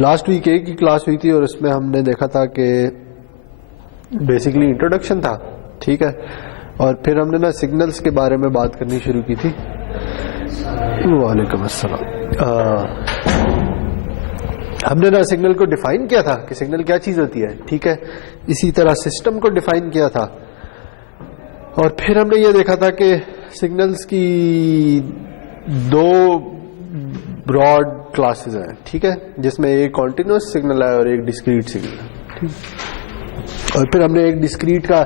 Last week एक ही class हुई थी और उसमें हमने देखा था कि बेसिकली इंट्रोडक्शन था, ठीक है, और फिर हमने ना सिग्नल्स के बारे में बात करनी शुरू की थी। वालेकुम अस्सलाम। हमने ना सिग्नल को डिफाइन किया था कि सिग्नल क्या चीज होती है, ठीक है। इसी तरह सिस्टम को डिफाइन किया था और फिर हमने ये देखा था कि सिग्नल्स की दो ब्रॉड क्लासेस हैं, ठीक है, जिसमें एक कॉन्टिन्यूस सिग्नल है और एक डिस्क्रीट सिग्नल है, ठीक। और फिर हमने एक डिस्क्रीट का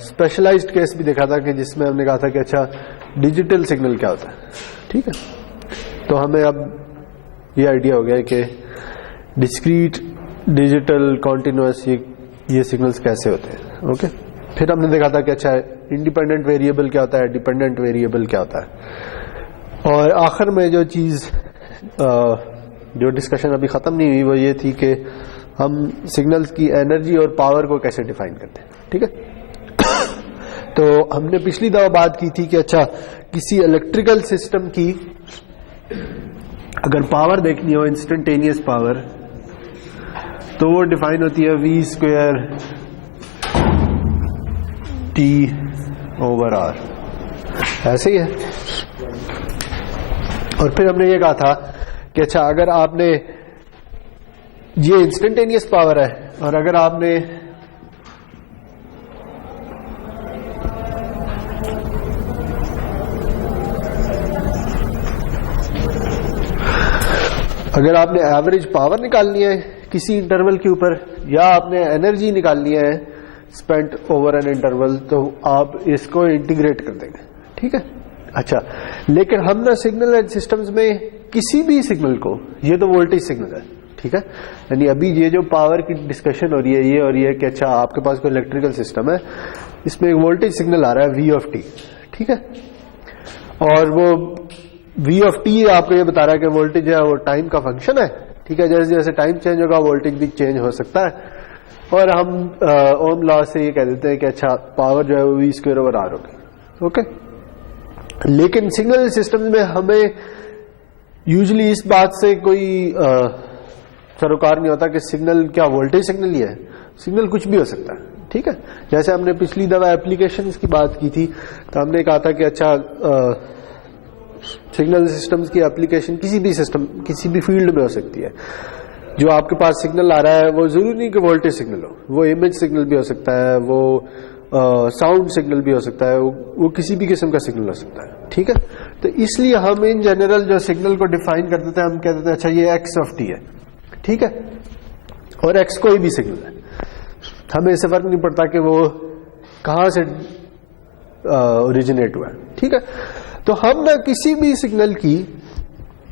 स्पेशलाइज्ड केस भी देखा था कि जिसमें हमने कहा था कि अच्छा डिजिटल सिग्नल क्या होता है, ठीक है। तो हमें अब ये आइडिया हो गया है कि डिस्क्रीट, डिजिटल, कॉन्टिन्यूस ये सिग्नल्स कैसे होते हैं, ओके। फिर हमने देखा था कि अच्छा इंडिपेंडेंट वेरिएबल क्या होता है, डिपेंडेंट वेरिएबल क्या होता है, और आखिर में जो चीज जो डिस्कशन अभी खत्म नहीं हुई वो ये थी कि हम सिग्नल्स की एनर्जी और पावर को कैसे डिफाइन करते हैं, ठीक है। तो हमने पिछली दफा बात की थी कि अच्छा किसी इलेक्ट्रिकल सिस्टम की अगर पावर देखनी हो, इंस्टेंटेनियस पावर, तो वो डिफाइन होती है V² T/R, ऐसे ही है। और फिर हमने ये कहा था कि अच्छा अगर आपने ये इंस्टेंटेनियस पावर है और अगर आपने एवरेज पावर निकालनी है किसी इंटरवल के ऊपर या आपने एनर्जी निकालनी है स्पेंट ओवर एन इंटरवल, तो आप इसको इंटीग्रेट कर देंगे, ठीक है। अच्छा, लेकिन हम ना सिग्नल एंड सिस्टम्स में किसी भी सिग्नल को, ये तो वोल्टेज सिग्नल है, ठीक है, यानी अभी ये जो पावर की डिस्कशन हो रही है ये और ये कि अच्छा आपके पास कोई इलेक्ट्रिकल सिस्टम है, इसमें एक वोल्टेज सिग्नल आ रहा है V, ठीक है, और वो V आपको ये बता रहा है कि वोल्टेज है वो टाइम का फंक्शन है, ठीक है। जैसे जैसे टाइम चेंज होगा वोल्टेज भी चेंज हो सकता है, और हम ओम लॉ से ये कह देते हैं कि अच्छा पावर जो है वो V²/R होगी, ओके। लेकिन सिग्नल सिस्टम में हमें यूजुअली इस बात से कोई सरोकार नहीं होता कि सिग्नल क्या वोल्टेज सिग्नल ही है, सिग्नल कुछ भी हो सकता है, ठीक है। जैसे हमने पिछली दफा एप्लीकेशंस की बात की थी तो हमने कहा था कि अच्छा सिग्नल सिस्टम्स की एप्लीकेशन किसी भी सिस्टम, किसी भी फील्ड में हो सकती है। जो आपके पास सिग्नल आ रहा है वो जरूरी नहीं कि वोल्टेज सिग्नल हो, वो इमेज सिग्नल भी हो सकता है, वो साउंड सिग्नल भी हो सकता है, वो किसी भी किस्म का सिग्नल हो सकता है, ठीक है। तो इसलिए हम इन जनरल जो सिग्नल को डिफाइन कर देते हैं, हम कह देते हैं अच्छा ये x है, ठीक है, और x कोई भी सिग्नल है, हमें इससे फर्क नहीं पड़ता कि वो कहां से ओरिजिनेट हुआ है, ठीक है। तो हम ना किसी भी सिग्नल की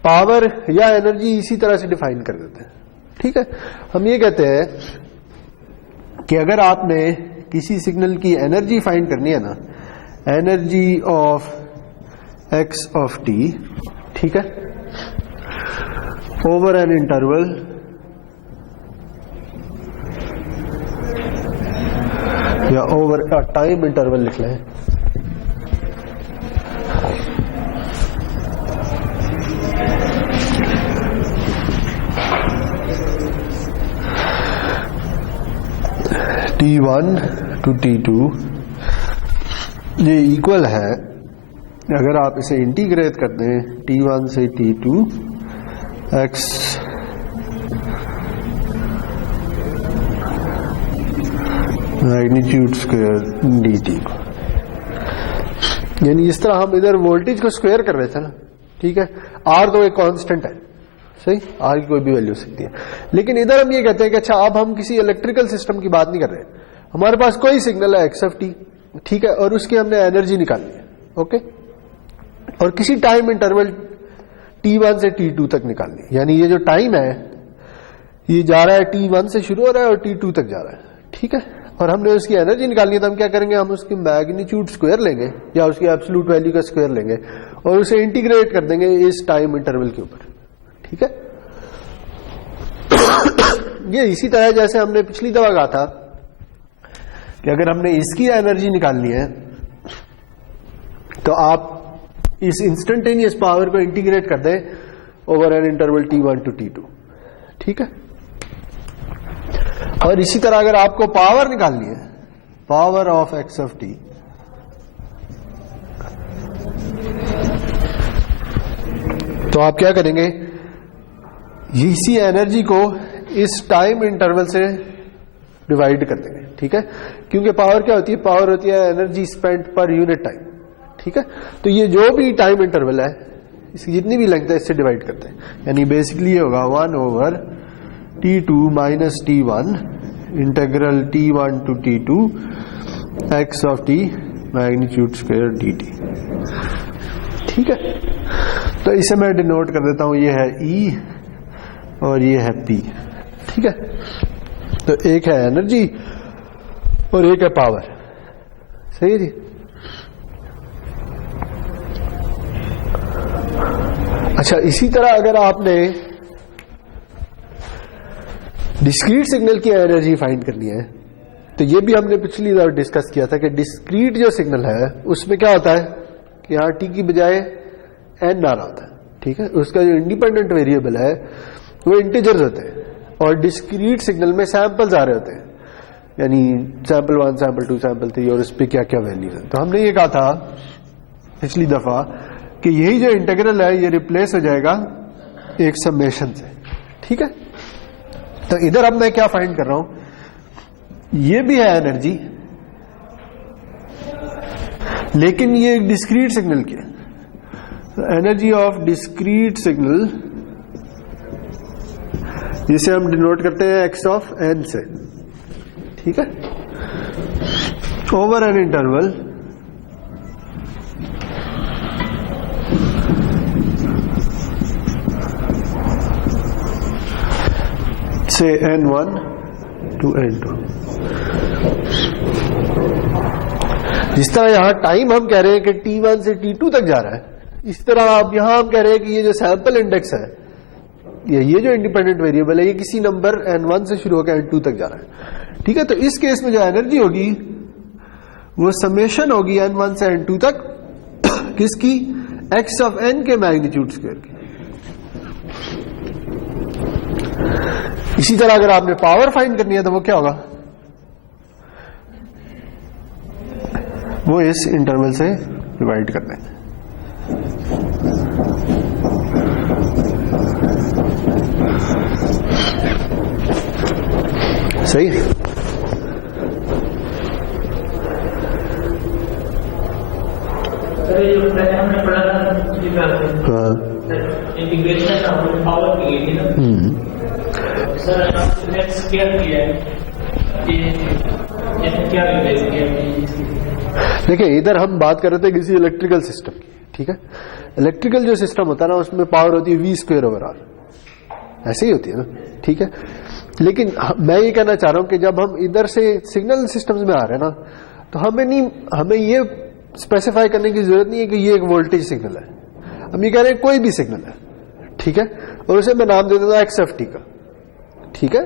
पावर या एनर्जी इसी तरह से डिफाइन कर देते हैं, ठीक है। हम ये कहते हैं कि अगर आपने किसी सिग्नल की एनर्जी फाइंड करनी है ना, एनर्जी ऑफ x, ठीक है, ओवर एन इंटरवल या ओवर अ टाइम इंटरवल लिख लें, T1 to T2 ये इक्वल है, अगर आप इसे इंटीग्रेट कर दें T1 से T2 x magnitude square dt को, यानी इस तरह हम इधर वोल्टेज को स्क्वायर कर रहे थे ना, ठीक है। R तो एक कांस्टेंट है, सही, R की कोई भी वैल्यू हो सकती है, लेकिन इधर हम ये कहते हैं कि अच्छा अब हम किसी इलेक्ट्रिकल सिस्टम की बात नहीं कर रहे, हमारे पास कोई सिग्नल है x, ठीक है, और उसकी हमने एनर्जी निकालनी है, ओके, और किसी टाइम इंटरवल T1 से T2 तक निकालनी है, यानी ये जो टाइम है ये जा रहा है T1 से शुरू हो रहा है और T2 तक जा रहा है, ठीक है, और हमने उसकी एनर्जी निकालनी है, तो हम क्या करेंगे, हम उसकी मैग्नीट्यूड स्क्वायर लेंगे या उसकी एब्सोल्यूट वैल्यू का स्क्वायर लेंगे और उसे इंटीग्रेट कर देंगे इस टाइम इंटरवल के ऊपर, ठीक है। ये इसी तरह जैसे हमने पिछली दफा कहा था कि अगर हमने इसकी एनर्जी निकालनी है तो आप इस इंस्टेंटेनियस पावर को इंटीग्रेट कर दें over an interval T1 to T2, ठीक है। और इसी तरह अगर आपको पावर निकालनी है, power of x of T, तो आप क्या करेंगे, इसी एनर्जी को इस टाइम इंटरवल से डिवाइड कर देंगे, ठीक है। क्योंकि पावर क्या होती है, पावर होती है energy spent per unit time, ठीक है। तो ये जो भी टाइम इंटरवल है, इसकी जितनी भी लेंथ है इससे डिवाइड करते हैं, यानी बेसिकली ये होगा 1 - T2 - T1 integral T1 to T2 x of T magnitude square dt, ठीक है। तो इसे मैं डिनोट कर देता हूं, ये है E और ये है P, ठीक है। तो एक है एनर्जी और एक है पावर, सही है जी। अच्छा, इसी तरह अगर आपने डिस्क्रीट सिग्नल की एनर्जी फाइंड करनी है, तो ये भी हमने पिछली बार डिस्कस किया था कि डिस्क्रीट जो सिग्नल है उसमें क्या होता है कि यहां टी की बजाय एन आ रहा होता है, ठीक है। उसका जो इंडिपेंडेंट वेरिएबल है वो इंटीजर्स होते हैं, और डिस्क्रीट सिग्नल में सैंपल्स आ रहे होते हैं, यानी सैंपल 1, सैंपल 2, सैंपल 3, और उस पर क्या क्या वैल्यूज है। तो हमने ये कहा था पिछली दफा कि यही जो इंटीग्रल है ये रिप्लेस हो जाएगा एक समेशन से, ठीक है। तो इधर अब मैं क्या फाइंड कर रहा हूं, ये भी है एनर्जी, लेकिन ये एक डिस्क्रीट सिग्नल की है। एनर्जी ऑफ डिस्क्रीट सिग्नल, जिसे हम डिनोट करते हैं एक्स ऑफ एन से, ठीक है, ओवर एन इंटरवल से n1 to n2। जिस तरह यहां टाइम हम कह रहे हैं कि t1 से t2 तक जा रहा है, इस तरह आप यहां हम कह रहे हैं कि ये जो सैंपल इंडेक्स है, ये जो इंडिपेंडेंट वेरिएबल है, ये किसी नंबर n1 से शुरू होकर n2 तक जा रहा है, ठीक है। तो इस केस में जो एनर्जी होगी वो समेशन होगी n1 से n2 तक, किसकी, x ऑफ n के मैग्नीट्यूड स्क्वायर की। इसी तरह अगर आपने पावर फाइंड करनी है तो वो क्या होगा, वो इस इंटरवल से डिवाइड कर देंगे, सही है। हमने पढ़ा था इंटीग्रेशन हमने पावर की थी ना सर, नेक्स्ट क्या किया है, क्या रिप्लेस किया। देखिए, इधर हम बात कर रहे थे किसी इलेक्ट्रिकल सिस्टम की, ठीक है। इलेक्ट्रिकल जो सिस्टम होता है ना, उसमें पावर होती है v²/r, ऐसे ही होती है ना, ठीक है। लेकिन मैं ये कहना चाह रहा हूं कि जब हम इधर से सिग्नल सिस्टम्स में आ रहे हैं ना, तो हमें ये स्पेसिफाई करने की जरूरत नहीं है कि ये एक वोल्टेज सिग्नल है, हम ये कह रहे हैं कोई भी सिग्नल है, ठीक है, और उसे मैं नाम दे देता हूं XFT का, ठीक है।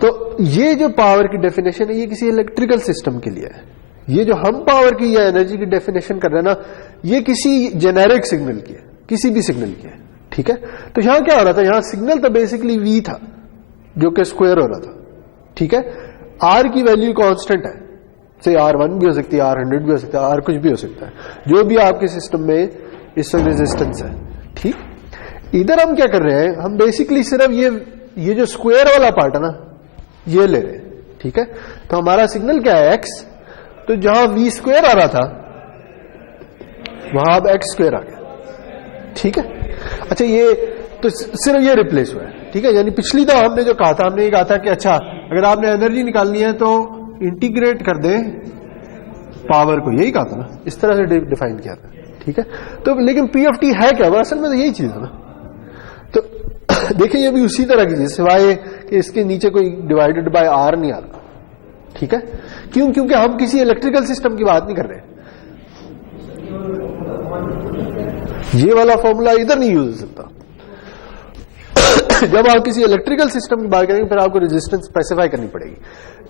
तो ये जो पावर की डेफिनेशन है ये किसी इलेक्ट्रिकल सिस्टम के लिए है। ये जो हम पावर की या एनर्जी की डेफिनेशन कर रहे हैं ना, ये किसी जेनेरिक सिग्नल की है, किसी भी सिग्नल की है, ठीक है। तो यहां क्या हो रहा था, यहां सिग्नल तो बेसिकली v था जो कि स्क्वायर हो रहा था, ठीक है। r की वैल्यू कांस्टेंट है, से R1 भी हो सकती है, R100 भी हो सकता है, R कुछ भी हो सकता है, जो भी आपके सिस्टम में इस वक्त रेजिस्टेंस है, ठीक। इधर हम क्या कर रहे हैं, हम बेसिकली सिर्फ ये जो स्क्वायर वाला पार्ट है ना, ये ले रहे हैं, ठीक है। तो हमारा सिग्नल क्या है, x, तो जहां v² आ रहा था वहां अब x² आ गया, ठीक है। अच्छा, ये तो सिर्फ ये रिप्लेस हुआ है, ठीक है। यानी पिछली दफा हमने जो कहा था, हमने ये कहा था कि अच्छा, अगर आपने एनर्जी निकालनी है तो इंटीग्रेट कर दे पावर को, यही कहा था ना, इस तरह से डिफाइन किया था, ठीक है। तो लेकिन P of t है क्या, वो असल में तो यही चीज है ना। तो देखिए, ये भी उसी तरह की चीज, सिवाय कि इसके नीचे कोई डिवाइडेड बाय r नहीं आ रहा, ठीक है। क्यों, क्योंकि हम किसी इलेक्ट्रिकल सिस्टम की बात नहीं कर रहे, ये वाला फॉर्मूला इधर नहीं यूज हो सकता। जब आप किसी इलेक्ट्रिकल सिस्टम की बात करेंगे फिर आपको रेजिस्टेंस स्पेसिफाई करनी पड़ेगी,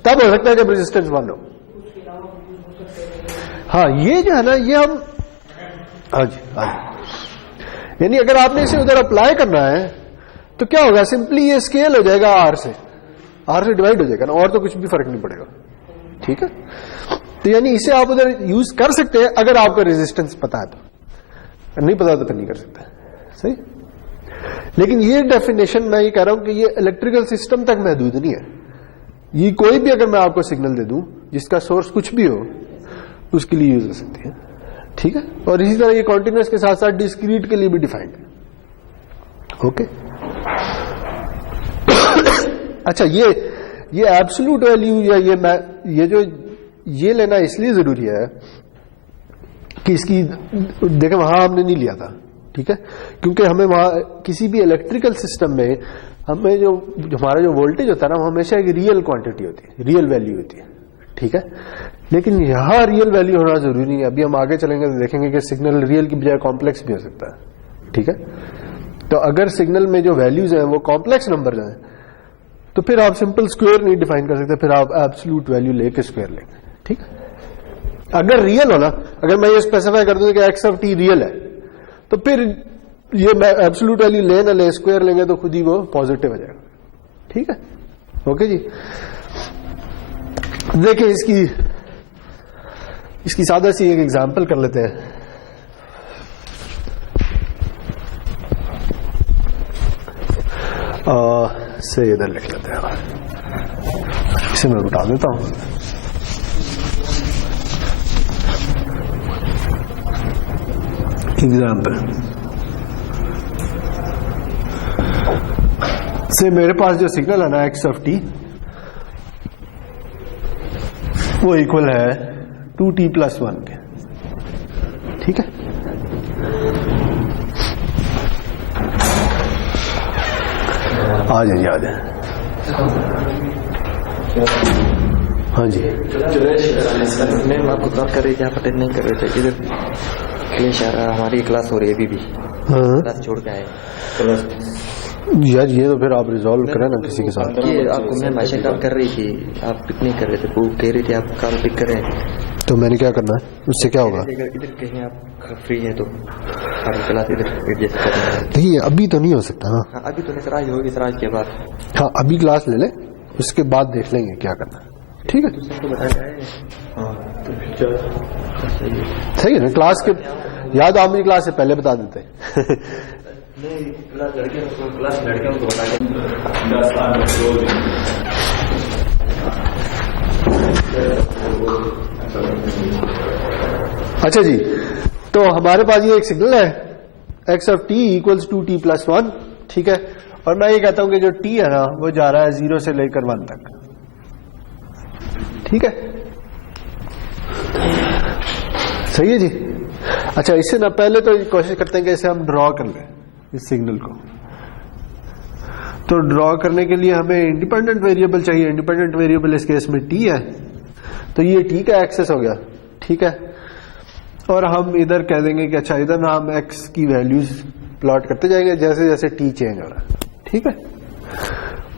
तब हो सकता है जब रेजिस्टेंस 1 हो। हाँ, ये जो है ना, ये हम, हाँ जी, यानी अगर आपने इसे उधर अप्लाई करना है तो क्या होगा, सिंपली ये स्केल हो जाएगा आर से डिवाइड हो जाएगा ना, और तो कुछ भी फर्क नहीं पड़ेगा। ठीक है, तो यानी इसे आप उधर यूज कर सकते हैं अगर आपको रेजिस्टेंस पता है तो, नहीं पता तो फिर नहीं कर सकते। सही, लेकिन ये डेफिनेशन मैं ये कह रहा हूं कि ये इलेक्ट्रिकल सिस्टम तक महदूद नहीं है। ये कोई भी अगर मैं आपको सिग्नल दे दूं जिसका सोर्स कुछ भी हो, उसके लिए यूज हो सकती है। ठीक है, और इसी तरह ये कॉन्टिन्यूस के साथ साथ डिस्क्रीट के लिए भी डिफाइंड है। ओके, अच्छा, ये एब्सोल्यूट वैल्यू या ये लेना इसलिए जरूरी है कि इसकी देखें वहां हमने नहीं लिया था। ठीक है, क्योंकि हमें वहां किसी भी इलेक्ट्रिकल सिस्टम में हमें जो हमारा जो वोल्टेज होता है ना, वो हमेशा एक रियल क्वांटिटी होती है, रियल वैल्यू होती है। ठीक है, लेकिन यहां रियल वैल्यू होना जरूरी नहीं है। अभी हम आगे चलेंगे तो देखेंगे कि सिग्नल रियल की बजाय कॉम्प्लेक्स भी हो सकता है। ठीक है, तो अगर सिग्नल में जो वैल्यूज हैं वो कॉम्प्लेक्स नंबर हैं, तो फिर आप सिंपल स्क्वायर नहीं डिफाइन कर सकते, फिर आप एब्सोल्यूट वैल्यू लेके स्क्वायर लेंगे। ठीक है, अगर रियल हो ना, अगर मैं ये स्पेसिफाई कर दूं कि एक्स ऑफ टी रियल है, तो फिर ये मैं एब्सोल्यूट वैल्यू ले ना ले, स्क्वायर लेंगे तो खुद ही वो पॉजिटिव हो जाएगा। ठीक है, ओके जी। देखिए इसकी सादा सी एक एग्जांपल कर लेते हैं। से इधर लिख लेते हैं, इसे मैं बता देता हूं। एग्जाम्पल से मेरे पास जो सिग्नल है ना एक्स ऑफ टी, वो इक्वल है 2t + 1 के। ठीक है, आ जाइए आ जाए। हाँ जी, मैम आपको कॉल कर रही थी, आप अटेंड नहीं कर रहे थे। इधर क्लेश आ रहा, हमारी क्लास हो रही है अभी भी। हाँ क्लास छोड़ के आए यार, ये तो फिर आप रिजॉल्व करें ना किसी के साथ। ये आपको मैम ऐसे कॉल कर रही थी, आप पिक नहीं कर रहे थे, वो कह रही थी आप कॉल पिक करें, तो मैंने क्या करना है, उससे क्या होगा? इधर कहीं आप फ्री है तो हमारी क्लास इधर एडजस्ट करना है। देखिए अभी तो नहीं हो सकता। हाँ, अभी तो सराज होगी, सराज के बाद। हाँ, अभी क्लास ले ले, उसके बाद देख लेंगे क्या करना है। ठीक है, सबको बता जाए। हाँ, तो सही है ना। क्लास के याद आप मेरी क्लास से पहले बता देते। नहीं, क्लास लड़कियों को बता दें। अच्छा जी, तो हमारे पास ये एक सिग्नल है x of T equals 2t + 1। ठीक है, और मैं ये कहता हूं कि जो t है ना, वो जा रहा है 0 से लेकर 1 तक। ठीक है, सही है जी। अच्छा, इससे ना पहले तो कोशिश करते हैं कि इसे हम ड्रॉ कर लें इस सिग्नल को। तो ड्रॉ करने के लिए हमें इंडिपेंडेंट वेरिएबल चाहिए। इंडिपेंडेंट वेरिएबल इस केस में t है, तो ये t का एक्सेस हो गया। ठीक है, और हम इधर कह देंगे कि अच्छा, इधर ना हम x की वैल्यूज प्लॉट करते जाएंगे जैसे जैसे t चेंज हो रहा है। ठीक है,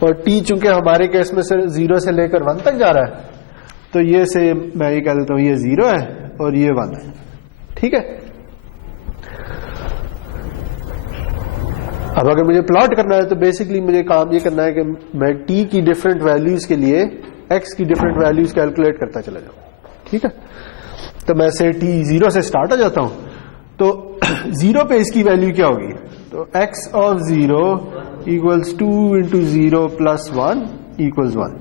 और t चूंकि हमारे केस में 0 से लेकर 1 तक जा रहा है, तो ये से मैं ये कह देता हूं ये 0 है और ये 1 है। ठीक है, अब अगर मुझे प्लॉट करना है तो बेसिकली मुझे काम ये करना है कि मैं t की डिफरेंट वैल्यूज के लिए x की डिफरेंट वैल्यूज कैलकुलेट करता चला जाऊं। ठीक है, तो मैं से t 0 से स्टार्ट हो जाता हूं, तो 0 पे इसकी वैल्यू क्या होगी? तो x of 0 equals 2 into 0 plus 1 equals 1।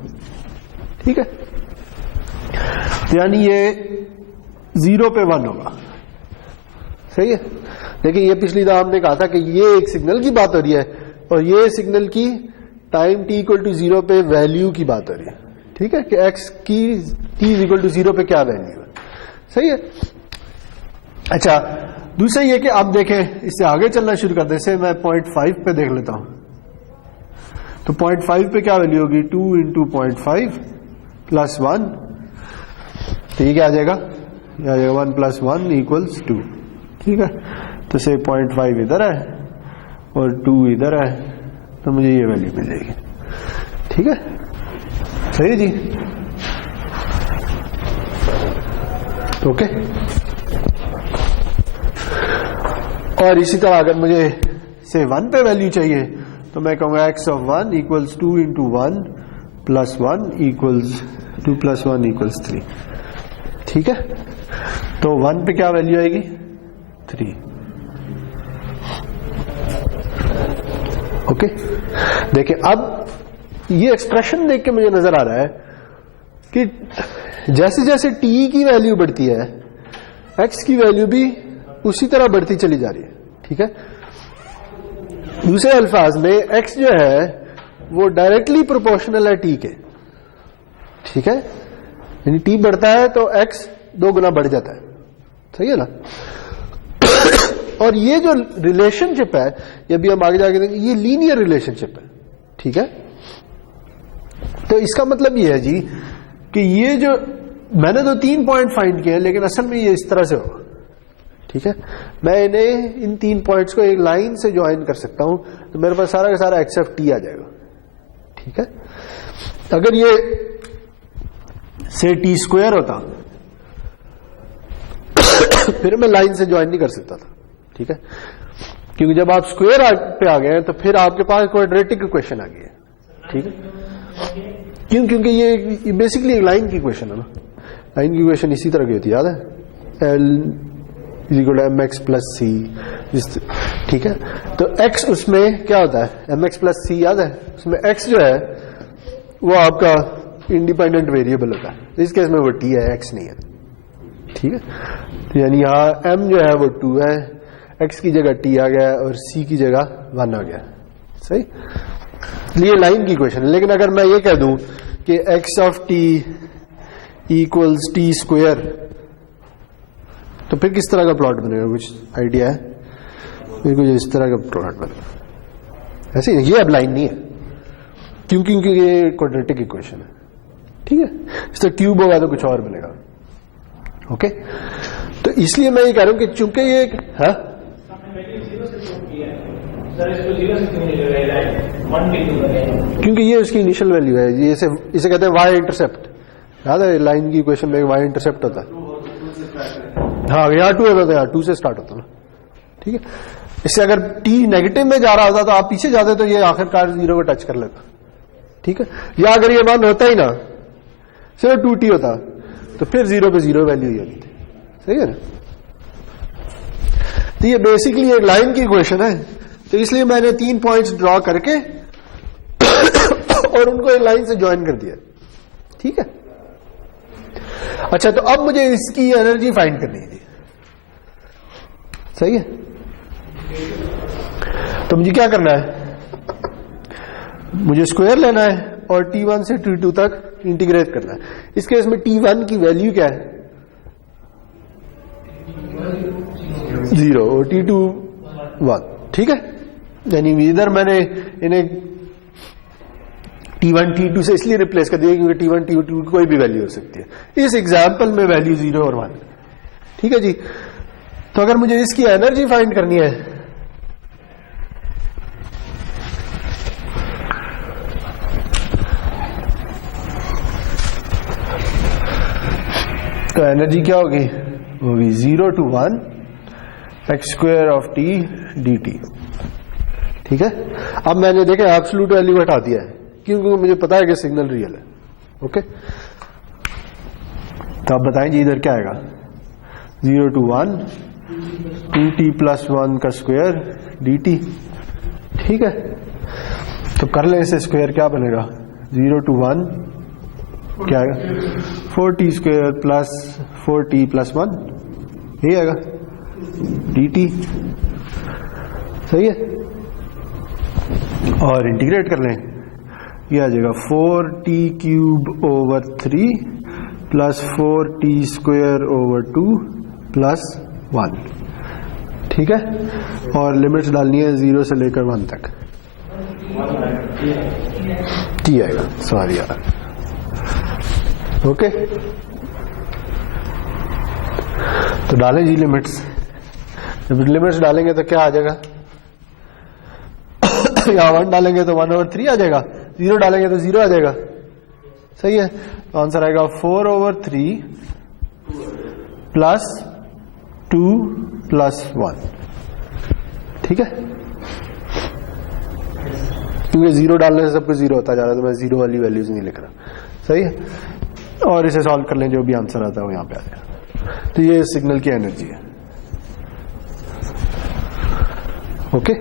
ठीक है, यानी ये 0 पे 1 होगा। सही है, देखिए ये पिछली दफा हमने कहा था कि ये एक सिग्नल की बात हो रही है और ये सिग्नल की टाइम t = 0 पे वैल्यू की बात हो रही है। ठीक है, कि x की t = 0 पे क्या वैल्यू है। सही है। अच्छा, दूसरा ये कि आप देखें, इससे आगे चलना शुरू कर दें। मैं 0.5 पे देख लेता हूं, तो 0.5 पे क्या वैल्यू होगी? 2 into 0.5 + 1, तो ये क्या आ जाएगा? ये आ जाएगा 1 + 1 = 2। ठीक है, तो से 0.5 इधर है और 2 इधर है, तो मुझे ये वैल्यू मिल जाएगी। ठीक है, सही है जी। ओके, और इसी तरह अगर मुझे से 1 पे वैल्यू चाहिए तो मैं कहूंगा x of 1 equals 2 into 1 plus 1 equals 2 plus 1 equals 3। ठीक है, तो 1 पे क्या वैल्यू आएगी 3। ओके, देखिए अब ये एक्सप्रेशन देख के मुझे नजर आ रहा है कि जैसे जैसे t की वैल्यू बढ़ती है x की वैल्यू भी उसी तरह बढ़ती चली जा रही है। ठीक है, दूसरे अल्फाज में x जो है वो डायरेक्टली प्रोपोर्शनल है t के। ठीक है, यानी t बढ़ता है तो x 2 गुना बढ़ जाता है। सही है ना। और ये जो रिलेशनशिप है, ये भी हम आगे जाके देखेंगे, ये लीनियर रिलेशनशिप है। ठीक है, तो इसका मतलब ये है जी कि ये जो मैंने तो 3 पॉइंट फाइंड किए हैं, लेकिन असल में ये इस तरह से होगा। ठीक है, मैं इन्हें इन 3 पॉइंट्स को एक लाइन से ज्वाइन कर सकता हूं, तो मेरे पास सारा का सारा x ऑफ t आ जाएगा। ठीक है, अगर ये से t स्क्वायर होता फिर मैं लाइन से ज्वाइन नहीं कर सकता था। ठीक है, क्योंकि जब आप स्क्वायर पे आ गए तो फिर आपके पास क्वाड्रेटिक इक्वेशन आ गई है। ठीक है, क्यों? क्योंकि ये बेसिकली एक लाइन की इक्वेशन है ना। लाइन की इक्वेशन इसी तरह की होती है, याद है, L इक्वल mx प्लस सी। ठीक है, तो x उसमें क्या होता है, mx प्लस सी, याद है, उसमें x जो है वो आपका इंडिपेंडेंट वेरिएबल होता है। इस केस में वो t है, x नहीं है। ठीक है, तो यानी यहां m जो है वो 2 है, x की जगह t आ गया और c की जगह 1 आ गया। सही, ये लाइन की इक्वेशन है। लेकिन अगर मैं ये कह दूं कि x of t equals t square, तो फिर किस तरह का प्लॉट बनेगा, कुछ आइडिया है? फिर कुछ इस तरह का प्लॉट बनेगा। ऐसे ये अब लाइन नहीं है, क्योंकि ये क्वाड्रेटिक इक्वेशन है। ठीक है, इसका क्यूब होगा तो कुछ और बनेगा। ओके, तो इसलिए मैं ये कह रहा हूं कि चूंकि ये क्योंकि ये उसकी इनिशियल वैल्यू है, ये इसे कहते हैं वाई इंटरसेप्ट। याद है, लाइन की इक्वेशन में वाई इंटरसेप्ट होता है। हाँ, यहाँ 2 होता था, यहाँ 2 से स्टार्ट होता ना। ठीक है, इससे अगर t नेगेटिव में जा रहा होता तो आप पीछे जाते तो ये आखिरकार 0 को टच कर लेता। ठीक है, या अगर ये मान होता ही ना, सिर्फ 2t होता, तो फिर 0 पे 0 वैल्यू ही होती थी। सही है ना। तो ये बेसिकली एक लाइन की इक्वेशन है, तो इसलिए मैंने 3 पॉइंट्स ड्रॉ करके और उनको एक लाइन से ज्वाइन कर दिया। ठीक है, अच्छा, तो अब मुझे इसकी एनर्जी फाइंड करनी थी। सही है, तो मुझे क्या करना है, मुझे स्क्वायर लेना है और t1 से t2 तक इंटीग्रेट करना है। इस केस में t1 की वैल्यू क्या है, 0, और t2 1। ठीक है, यानी इधर मैंने इन्हें t1 t2 से इसलिए रिप्लेस कर दिया क्योंकि t1 t2 की कोई भी वैल्यू हो सकती है। इस एग्जाम्पल में वैल्यू 0 और 1। ठीक है जी, तो अगर मुझे इसकी एनर्जी फाइंड करनी है तो एनर्जी क्या होगी, होगी 0 to 1 x square of t dt। ठीक है, अब मैंने देखा एब्सोल्यूट वैल्यू हटा दिया है क्योंकि मुझे पता है कि सिग्नल रियल है। ओके, तो आप बताएं जी इधर क्या आएगा, 0 to 1 2t प्लस 1 का स्क्वायर dt। ठीक है, तो कर लें इसे स्क्वायर, क्या बनेगा, 0 to 1 क्या आएगा, 4t square plus 4t plus 1, यही आएगा dt। सही है, और इंटीग्रेट कर लें, ये आ जाएगा 4t cube over 3 plus 4t square over 2 plus 1। ठीक है, और लिमिट्स डालनी है 0 से लेकर 1 तक। t आएगा, सॉरी यार। ओके, तो डालें जी लिमिट्स। जब लिमिट्स डालेंगे तो क्या आ जाएगा, यहाँ 1 डालेंगे तो 1/3 आ जाएगा, 0 डालेंगे तो 0 आ जाएगा। सही है, तो आंसर आएगा 4/3 प्लस 2 प्लस 1। ठीक है, क्योंकि जीरो डालने से सब कुछ जीरो होता जा रहा है, तो मैं जीरो वाली वैल्यूज नहीं लिख रहा। सही है, और इसे सॉल्व कर लें, जो भी आंसर आता है वो यहां पे आ जाएगा। तो ये सिग्नल की एनर्जी है। ओके,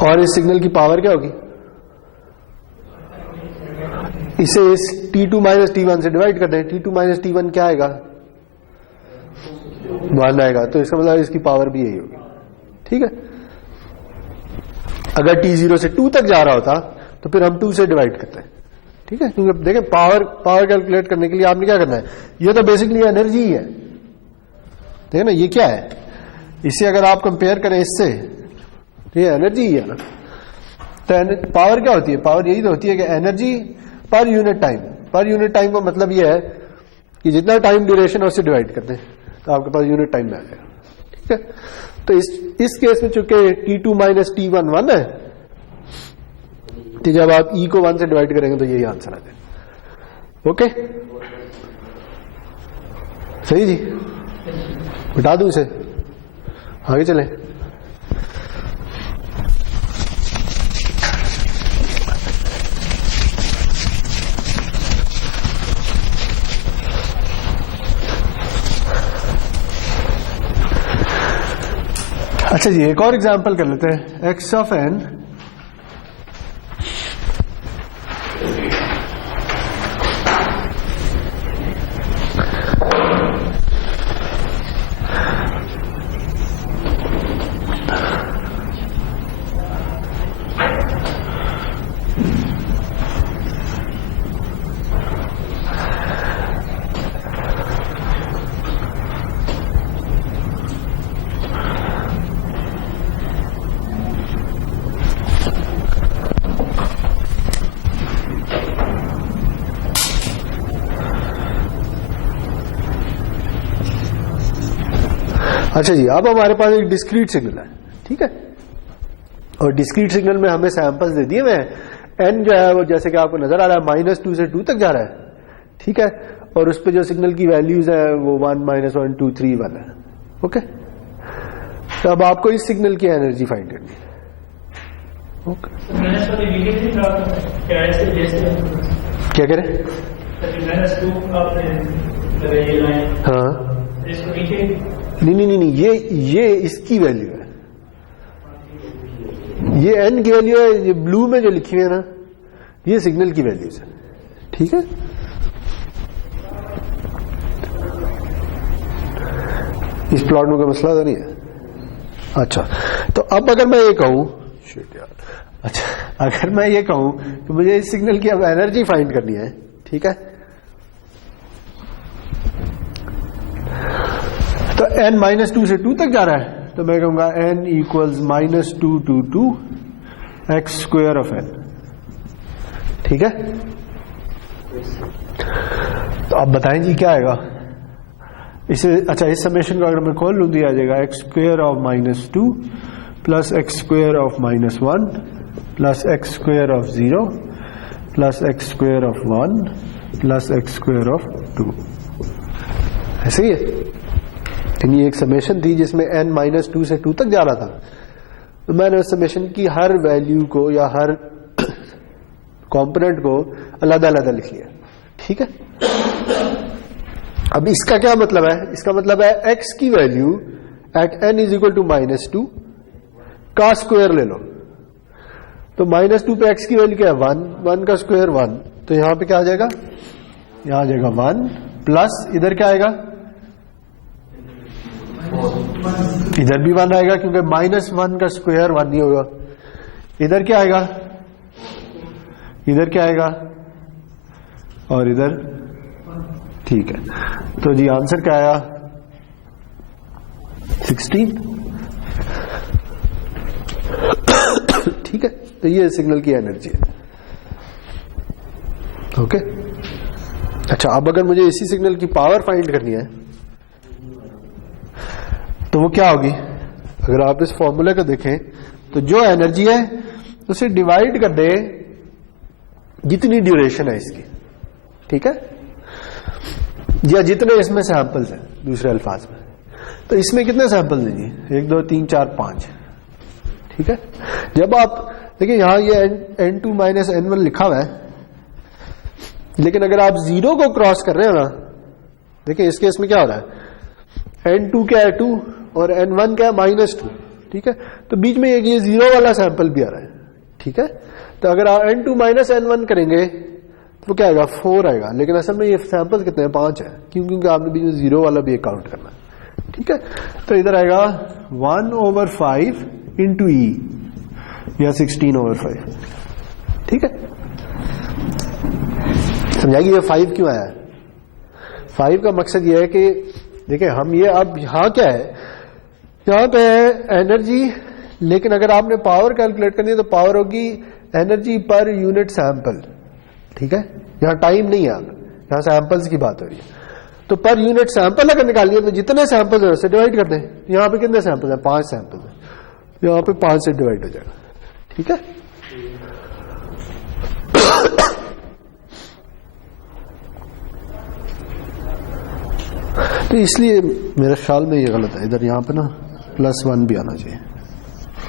और इस सिग्नल की पावर क्या होगी? इसे इस T2 माइनस T1 से डिवाइड कर दें। T2 माइनस T1 क्या आएगा? 1 आएगा। तो इसका मतलब इसकी पावर भी यही होगी। ठीक है, अगर T0 से 2 तक जा रहा होता तो फिर हम 2 से डिवाइड करते हैं। ठीक है, क्योंकि देखें पावर कैलकुलेट करने के लिए आपने क्या करना है, ये तो बेसिकली एनर्जी ही है। देखिए ना, ये क्या है, इससे अगर आप कंपेयर करें इससे, तो ये एनर्जी ही है ना। तो पावर क्या होती है? पावर यही तो होती है कि energy per unit time. Per unit time का मतलब ये है कि जितना टाइम ड्यूरेशन है उससे डिवाइड करते हैं तो आपके पास यूनिट टाइम में आ जाएगा। ठीक है, तो इस केस में चूंकि T2 माइनस T1 1 है, तो जब आप E को 1 से डिवाइड करेंगे तो यही आंसर आ जाएगा। ओके, सही जी, बता दूं इसे, आगे चले। अच्छा जी, एक और एग्जांपल कर लेते हैं। x ऑफ n अच्छा जी, अब हमारे पास एक डिस्क्रीट सिग्नल है। ठीक है, और डिस्क्रीट सिग्नल में हमें सैंपल्स दे दिए हुए हैं। n जो है वो जैसे कि आपको नजर आ रहा है -2 से 2 तक जा रहा है। ठीक है, और उस पे जो सिग्नल की वैल्यूज है वो 1 -1 2 3 1 है। ओके, तो अब आपको इस सिग्नल की एनर्जी फाइंड करनी है। ओके, क्या करें? हाँ, नहीं, ये इसकी वैल्यू है, ये n की वैल्यू है। ये ब्लू में जो लिखी हुई है ना, ये सिग्नल की वैल्यूज है। ठीक है, इस प्लॉट में कोई मसला तो नहीं है। अच्छा, तो अब अगर मैं ये कहूं, अच्छा अगर मैं ये कहूं कि मुझे इस सिग्नल की अब एनर्जी फाइंड करनी है, ठीक है, तो n -2 से 2 तक जा रहा है, तो मैं कहूंगा n equals -2 to 2 x square of n। ठीक है, तो आप बताएं जी क्या आएगा इसे। अच्छा, इस समेशन को अगर मैं खोल लूं, दिया जाएगा x square of -2 plus x square of -1 plus x square of 0 plus x square of 1 plus x square of 2। ऐसे ही है। ये एक समेशन थी जिसमें n -2 से 2 तक जा रहा था, तो मैंने उस समेशन की हर वैल्यू को या हर कंपोनेंट को अलग-अलग लिख लिया। ठीक है, अब इसका क्या मतलब है? इसका मतलब है x की value at n is equal to -2 का स्क्वायर ले लो। तो -2 पे x की वैल्यू क्या है? 1 का स्क्वायर 1, तो यहां पे क्या आ जाएगा? यहां आ जाएगा 1 प्लस इधर क्या आएगा? इधर भी 1 आएगा, क्योंकि -1 का स्क्वायर 1 नहीं होगा। इधर क्या आएगा? इधर क्या आएगा? और इधर, ठीक है, तो जी आंसर क्या आया? 16। ठीक है, तो ये सिग्नल की एनर्जी है। ओके, अच्छा, अब अगर मुझे इसी सिग्नल की पावर फाइंड करनी है तो वो क्या होगी? अगर आप इस फॉर्मूले को देखें तो जो एनर्जी है उसे डिवाइड कर दे जितनी ड्यूरेशन है इसकी। ठीक है, या जितने इसमें सैंपल्स हैं, दूसरे अल्फाज में। तो इसमें कितने सैंपल्स हैं जी? 1 2 3 4 5, ठीक है। जब आप देखिए यहां ये n2 माइनस n1 लिखा हुआ है, लेकिन अगर आप 0 को क्रॉस कर रहे हो ना, देखिए इस केस में क्या हो रहा है, n2 क्या है 2 और n1 क्या है -2, ठीक है। तो बीच में एक ये 0 वाला सैंपल भी आ रहा है, ठीक है। तो अगर आप n2 माइनस n1 करेंगे तो क्या आएगा, 4 आएगा, लेकिन असल में ये सैंपल कितने हैं, 5 है, क्योंकि आपने बीच में 0 वाला भी एक काउंट करना है, ठीक है। तो इधर आएगा 1/5 इंटू ई या 16/5, ठीक है। समझाइए ये 5 क्यों आया है। 5 का मकसद ये है कि देखिए हम ये अब यहां क्या है, यहां पे है एनर्जी, लेकिन अगर आपने पावर कैलकुलेट करनी है तो पावर होगी एनर्जी पर यूनिट सैंपल, ठीक है। यहां टाइम नहीं है, यहां सैंपल्स की बात हो रही है। तो पर यूनिट सैंपल अगर निकालिए तो जितने सैंपल्स है उससे डिवाइड कर दें। यहां पे कितने सैंपल है, 5 सैंपल है, यहां पे 5 से डिवाइड हो जाएगा, ठीक है। तो इसलिए मेरे ख्याल में ये गलत है, इधर यहां पे ना +1 भी आना चाहिए,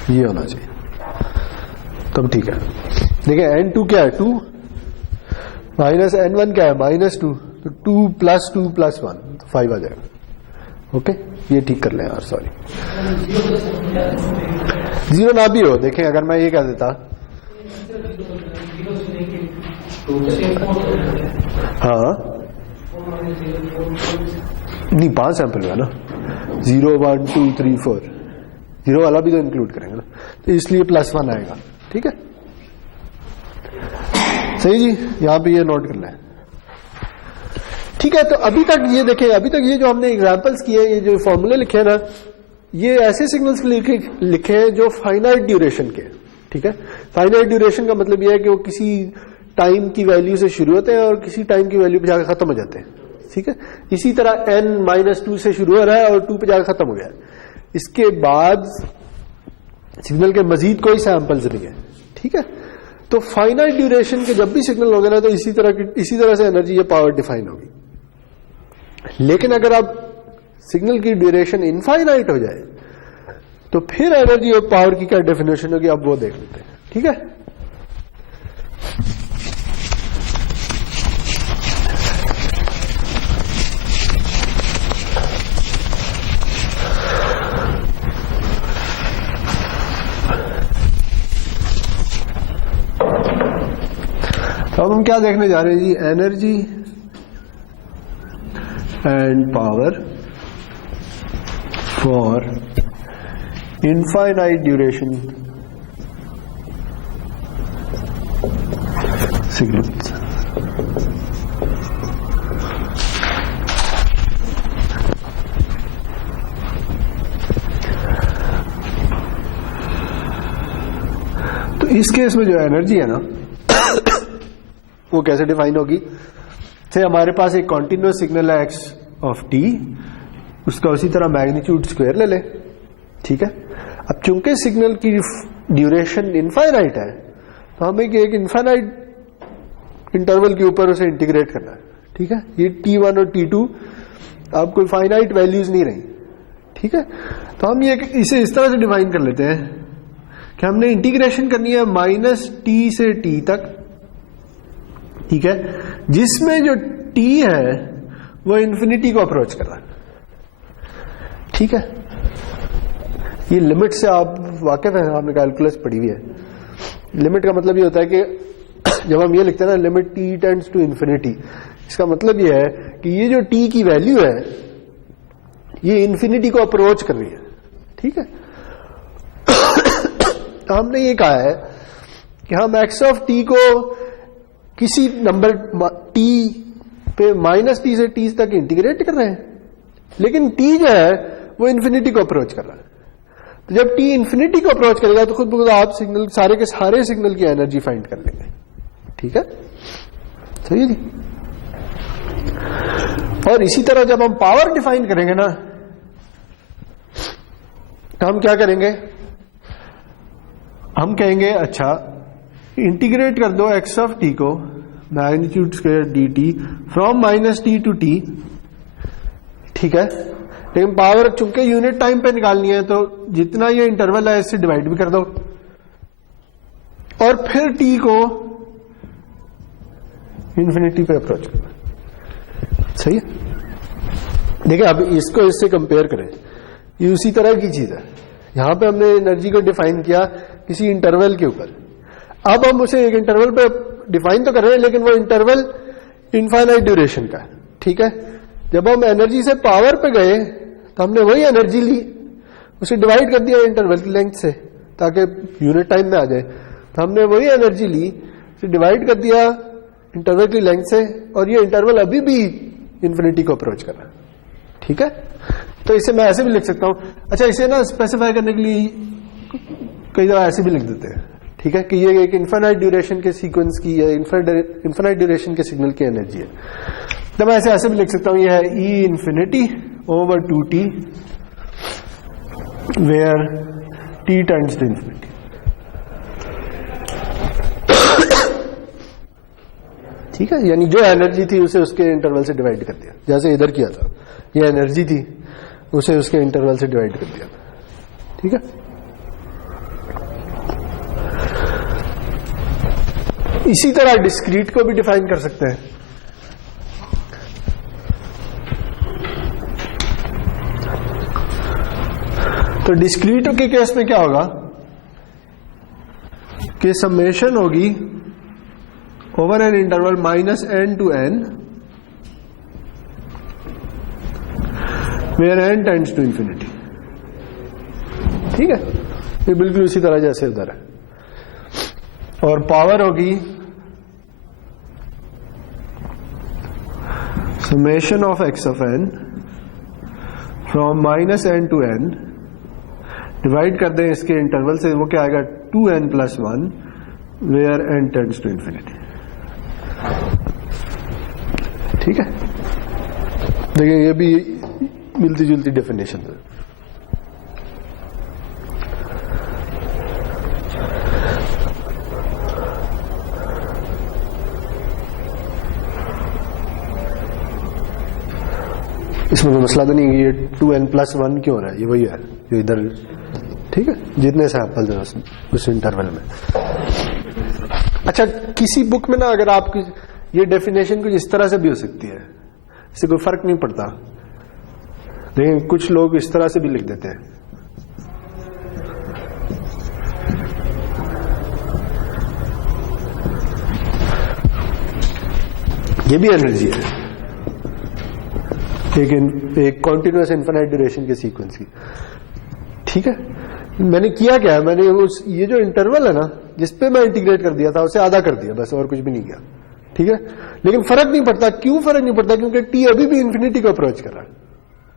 ये होना चाहिए, तब ठीक है। देखिए n2 क्या है 2 माइनस n1 क्या है -2, तो 2 + 2 + 1 तो 5 आ जाएगा। ओके, ये ठीक कर लें यार, सॉरी 0 ना भी हो। देखें अगर मैं ये कह देता, हाँ नहीं 5 सैंपल हुआ ना, 0 1 2 3 4, 0 वाला भी तो इंक्लूड करेंगे ना, तो इसलिए +1 आएगा, ठीक है। सही जी, यहां पे ये नोट कर लें, ठीक है। तो अभी तक ये देखें, अभी तक ये जो हमने एग्जांपल्स किए, ये जो फॉर्मूले लिखे हैं ना, ये ऐसे सिग्नल्स लिखे हैं जो फाइनाइट ड्यूरेशन के, ठीक है। फाइनाइट ड्यूरेशन का मतलब ये है कि वो किसी टाइम की वैल्यू से शुरू होते हैं और किसी टाइम की वैल्यू पे जाकर खत्म हो जाते हैं, ठीक है। इसी तरह n-2 से शुरू हो रहा है और 2 पे जाकर खत्म हो गया। इसके बाद सिग्नल के मजीद कोई सैंपल्स नहीं है, ठीक है। तो फाइनाइट ड्यूरेशन के जब भी सिग्नल होंगे ना, तो इसी तरह से एनर्जी या पावर डिफाइन होगी। लेकिन अगर अब सिग्नल की ड्यूरेशन इनफाइनाइट हो जाए तो फिर एनर्जी और पावर की क्या डेफिनेशन होगी, अब वो देख लेते हैं, ठीक है। अब हम क्या देखने जा रहे हैं जी, energy and power for infinite duration signals. तो इस केस में जो एनर्जी है ना वो कैसे डिफाइन होगी, से हमारे पास एक कॉन्टिन्यूस सिग्नल है x ऑफ t, उसका उसी तरह मैग्नीट्यूड स्क्वायर ले ले, ठीक है। अब चूंकि सिग्नल की ड्यूरेशन इनफाइनाइट है तो हमें एक इनफाइनाइट इंटरवल के ऊपर उसे इंटीग्रेट करना है, ठीक है। ये t1 और t2 अब कोई फाइनाइट वैल्यूज नहीं रही, ठीक है। तो हम ये इसे इस तरह से डिफाइन कर लेते हैं कि हमने इंटीग्रेशन करनी है -t से t तक, ठीक है, जिसमें जो t है वो इन्फिनिटी को अप्रोच कर रहा है, ठीक है। ये लिमिट से आप वाकिफ हैं, आपने कैलकुलस पढ़ी हुई है। लिमिट का मतलब ये होता है कि जब हम ये लिखते हैं ना limit t tends to infinity, इसका मतलब ये है कि ये जो t की वैल्यू है ये इन्फिनिटी को अप्रोच कर रही है, ठीक है। तो हमने ये कहा है कि हम x ऑफ t को किसी नंबर t पे -t से t तक इंटीग्रेट कर रहे हैं, लेकिन t जो है वो इन्फिनिटी को अप्रोच कर रहा है। तो जब t इन्फिनिटी को अप्रोच करेगा तो खुद ब खुद आप सिग्नल सारे के सारे सिग्नल की एनर्जी फाइंड कर लेंगे, ठीक है, सही है जी। और इसी तरह जब हम पावर डिफाइन करेंगे ना तो हम क्या करेंगे, हम कहेंगे अच्छा इंटीग्रेट कर दो x ऑफ t को magnitude square dt from -t to t, ठीक है। लेकिन पावर चूंकि यूनिट टाइम पे निकालनी है तो जितना ये इंटरवल है इससे डिवाइड भी कर दो और फिर टी को इन्फिनिटी पे अप्रोच करना। सही है? देखिए अब इसको इससे कंपेयर करें, ये उसी तरह की चीज है। यहां पे हमने एनर्जी को डिफाइन किया किसी इंटरवल के ऊपर, अब हम उसे एक इंटरवल पे डिफाइन तो कर रहे हैं लेकिन वो इंटरवल इनफाइनाइट ड्यूरेशन का है। ठीक है? जब हम एनर्जी से पावर पे गए तो हमने वही एनर्जी ली, उसे डिवाइड कर दिया इंटरवल की लेंथ से ताकि यूनिट टाइम में आ जाए। तो हमने वही एनर्जी ली, उसे डिवाइड कर दिया इंटरवल की लेंथ से, और ये इंटरवल अभी भी इन्फिनिटी को अप्रोच कर रहा है। ठीक है? तो इसे मैं ऐसे भी लिख सकता हूं। अच्छा, इसे ना स्पेसिफाई करने के लिए कई दफा ऐसे भी लिख देते हैं। ठीक है? कि ये एक इन्फिनाइट ड्यूरेशन के सीक्वेंस की या इन्फिनाइट ड्यूरेशन के सिग्नल की एनर्जी है। तो मैं ऐसे भी लिख सकता हूं, ये है e infinity over 2t where t tends to infinity. ठीक है? यानी जो एनर्जी थी उसे उसके इंटरवल से डिवाइड कर दिया, जैसे इधर किया था। ये एनर्जी थी, उसे उसके इंटरवल से डिवाइड कर दिया। ठीक है? इसी तरह डिस्क्रीट को भी डिफाइन कर सकते हैं। तो डिस्क्रीट के केस में क्या होगा कि समेशन होगी over an interval -n to n where n tends to infinity. ठीक है? ये बिल्कुल उसी तरह जैसे उधर है। और पावर होगी summation of x of n from -n to n, divide कर दें इसके इंटरवल से, वो क्या आएगा 2n+1 where n tends to infinity. ठीक है? देखिए ये भी मिलती जुलती डेफिनेशन है। इसमें कोई मसला तो नहीं है ये 2n+1 क्यों हो रहा है, ये वही है जो इधर। ठीक है? जितने सैंपल है उस इंटरवल में। अच्छा, किसी बुक में ना अगर आप ये डेफिनेशन कुछ इस तरह से भी हो सकती है, इससे कोई फर्क नहीं पड़ता, लेकिन कुछ लोग इस तरह से भी लिख देते हैं। ये भी एनर्जी है एक कॉन्टिन्यूअस इन्फिनाइट ड्यूरेशन के सीक्वेंस की। ठीक है? मैंने किया क्या है, मैंने ये जो इंटरवल है ना जिसपे मैं इंटीग्रेट कर दिया था उसे आधा कर दिया बस, और कुछ भी नहीं किया। ठीक है? लेकिन फर्क नहीं पड़ता। क्यों फर्क नहीं पड़ता? क्योंकि टी अभी भी इन्फिनिटी को अप्रोच कर रहा है।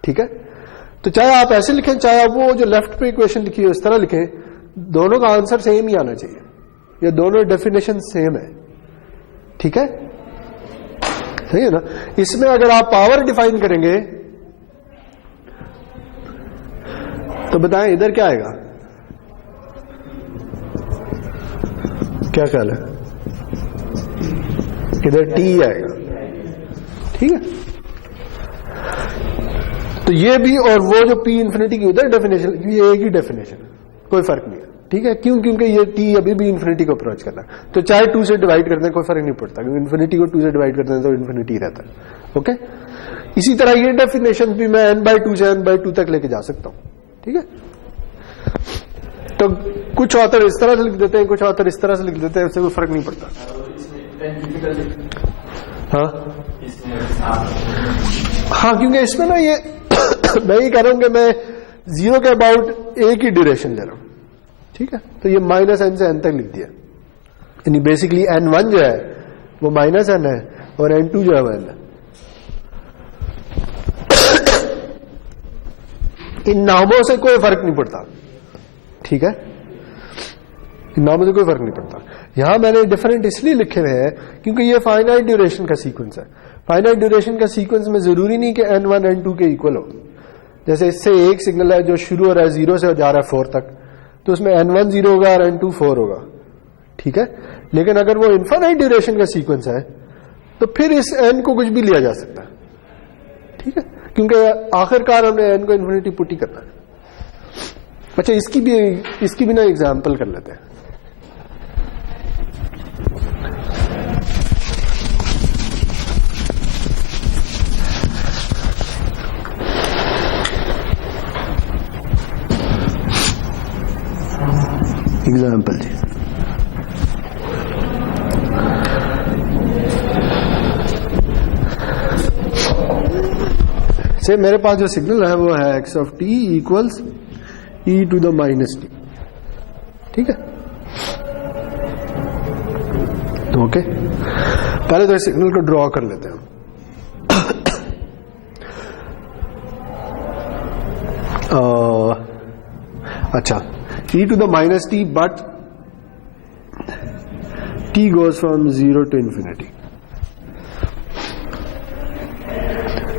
ठीक है? तो चाहे आप ऐसे लिखें, चाहे आप वो जो लेफ्ट पे इक्वेशन लिखी है उस तरह लिखें, दोनों का आंसर सेम ही आना चाहिए। ये दोनों डेफिनेशन सेम है। ठीक है? सही है ना? इसमें अगर आप पावर डिफाइन करेंगे तो बताएं इधर क्या आएगा? क्या ख्याल है? इधर टी आएगा। ठीक है? तो ये भी और वो जो पी इन्फिनिटी की उधर डेफिनेशन, ये एक ही डेफिनेशन, कोई फर्क नहीं है। ठीक है? क्यों? क्योंकि ये टी अभी भी इन्फिनिटी को अप्रोच करना है। तो चाहे 2 से डिवाइड कर दें कोई फर्क नहीं पड़ता, क्योंकि इन्फिनिटी को 2 से डिवाइड कर दें तो इन्फिनिटी रहता है। ओके? इसी तरह ये डेफिनेशन भी मैं n/2 से n/2 तक लेके जा सकता हूं। ठीक है? तो कुछ ऑथर इस तरह से लिख देते हैं, कुछ ऑथर इस तरह से लिख देते हैं, उससे कोई फर्क नहीं पड़ता। हाँ, क्योंकि इसमें ना ये मैं ये कह रहा हूं कि मैं 0 के अबाउट एक ही ड्यूरेशन ले रहा हूं। ठीक है? तो ये -n से n तक लिख दिया, यानी बेसिकली n1 जो है वो -n है और n2 जो है वो n है। इन नामों से कोई फर्क नहीं पड़ता। ठीक है? इन नामों से कोई फर्क नहीं पड़ता। यहां मैंने डिफरेंट इसलिए लिखे हुए हैं क्योंकि ये फाइनाइट ड्यूरेशन का सीक्वेंस है। फाइनाइट ड्यूरेशन का सीक्वेंस में जरूरी नहीं कि n1 n2 के इक्वल हो। जैसे इससे एक सिग्नल है जो शुरू हो रहा है 0 से जा रहा है 4 तक, तो उसमें n1 0 होगा और n2 4 होगा। ठीक है? लेकिन अगर वो इनफाइनाइट ड्यूरेशन का सीक्वेंस है तो फिर इस n को कुछ भी लिया जा सकता है। ठीक है? क्योंकि आखिरकार हमने n को इन्फिनिटी पुट ही करना है। अच्छा, इसकी भी ना एग्जाम्पल कर लेते हैं। एग्जाम्पल जी, से मेरे पास जो सिग्नल है वो है x of t equals e to the minus t. ठीक है, तो ओके, पहले तो इस सिग्नल को ड्रॉ कर लेते हैं। अच्छा, e to the minus t, but t goes from 0 to infinity.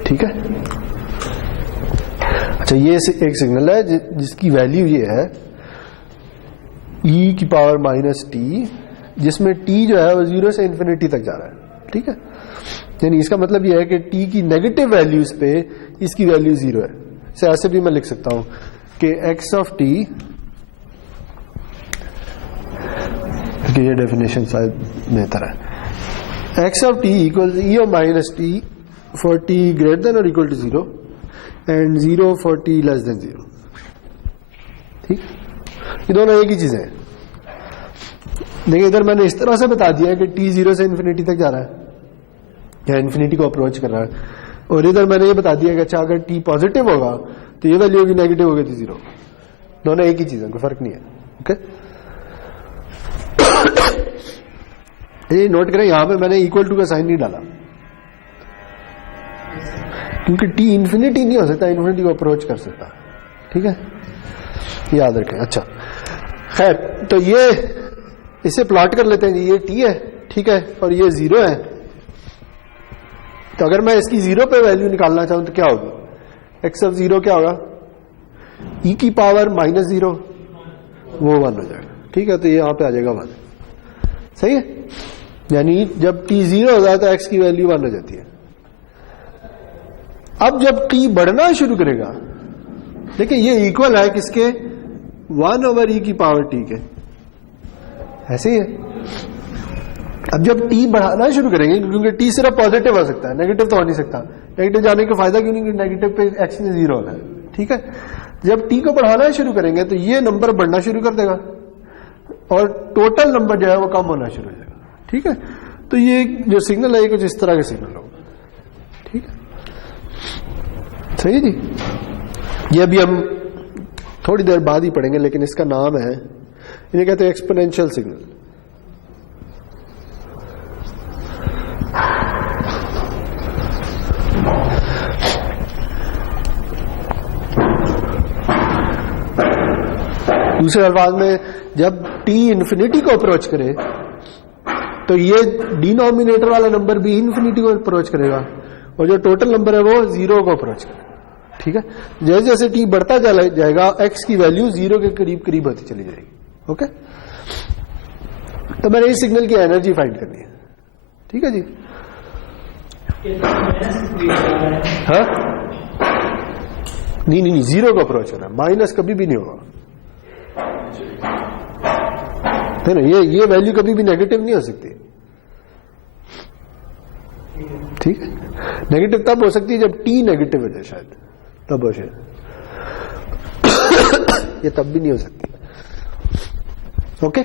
ठीक है, अच्छा, ये एक सिग्नल है जिसकी वैल्यू ये है e की पावर माइनस टी, जिसमें t जो है वो 0 से इंफिनिटी तक जा रहा है। ठीक है, यानी इसका मतलब ये है कि t की नेगेटिव वैल्यूज पे इसकी वैल्यू 0 है। से ऐसे भी मैं लिख सकता हूं कि x ऑफ t, ये डेफिनेशन शायद बेहतर है, x of t equal e of minus t for t greater than और equal to 0 and 0 for t less than 0। ठीक, ये दोनों एक ही चीजें हैं। देखिए, इधर मैंने इस तरह से बता दिया है कि t 0 से इंफिनिटी तक जा रहा है या इंफिनिटी को अप्रोच कर रहा है, और इधर मैंने ये बता दिया कि अच्छा, अगर t पॉजिटिव होगा तो ये वैल्यू होगी, नेगेटिव होगी तो 0। दोनों एक ही चीज है, कोई फर्क नहीं है। ओके, ये नोट करें, यहां पे मैंने इक्वल टू का साइन नहीं डाला क्योंकि t इंफिनिटी नहीं हो सकता, इंफिनिटी को अप्रोच कर सकता। ठीक है, याद रखें। अच्छा, खैर, तो ये इसे प्लॉट कर लेते हैं जी। ये t है, ठीक है, और ये 0 है। तो अगर मैं इसकी 0 पे वैल्यू निकालना चाहूं तो क्या होगी? x ऑफ 0 क्या होगा? e की पावर माइनस 0, वो 1 हो जाएगा। ठीक है, तो ये यहां पे आ जाएगा 1। सही है, यानी जब t 0 हो जाता है तो x की वैल्यू 1 हो जाती है। अब जब t बढ़ना शुरू करेगा, देखिए ये इक्वल है किसके? 1 ओवर e की पावर t के। ऐसे ही है। अब जब t बढ़ाना शुरू करेंगे, क्योंकि t सिर्फ पॉजिटिव हो सकता है, नेगेटिव तो हो नहीं सकता। नेगेटिव जाने का फायदा क्यों नहीं, कि नेगेटिव पे x ने 0 होना है। ठीक है, जब t को बढ़ाना शुरू करेंगे तो ये नंबर बढ़ना शुरू कर देगा और टोटल नंबर जो है वो कम होना शुरू हो जाएगा। ठीक है, तो ये जो सिग्नल है ये कुछ इस तरह का सिग्नल होगा। ठीक है, सही है जी। ये अभी हम थोड़ी देर बाद ही पढ़ेंगे, लेकिन इसका नाम है, इन्हें कहते हैं एक्सपोनेंशियल सिग्नल। दूसरे अल्फाज में, जब t इंफिनिटी को अप्रोच करे तो ये डिनोमिनेटर वाला नंबर भी इंफिनिटी को अप्रोच करेगा, और जो टोटल नंबर है वो 0 को अप्रोच करेगा। ठीक है, जैसे जैसे t बढ़ता जाएगा x की वैल्यू 0 के करीब करीब होती चली जाएगी। ओके, तो मैंने इस सिग्नल की एनर्जी फाइंड करनी है। ठीक है जी। हाँ, नहीं, 0 को अप्रोच करना है, माइनस कभी भी नहीं होगा। है ना, ये वैल्यू कभी भी नेगेटिव नहीं हो सकती। ठीक है, नेगेटिव तब हो सकती है जब t नेगेटिव हो जाए, शायद तब हो जाए, ये तब भी नहीं हो सकती। ओके,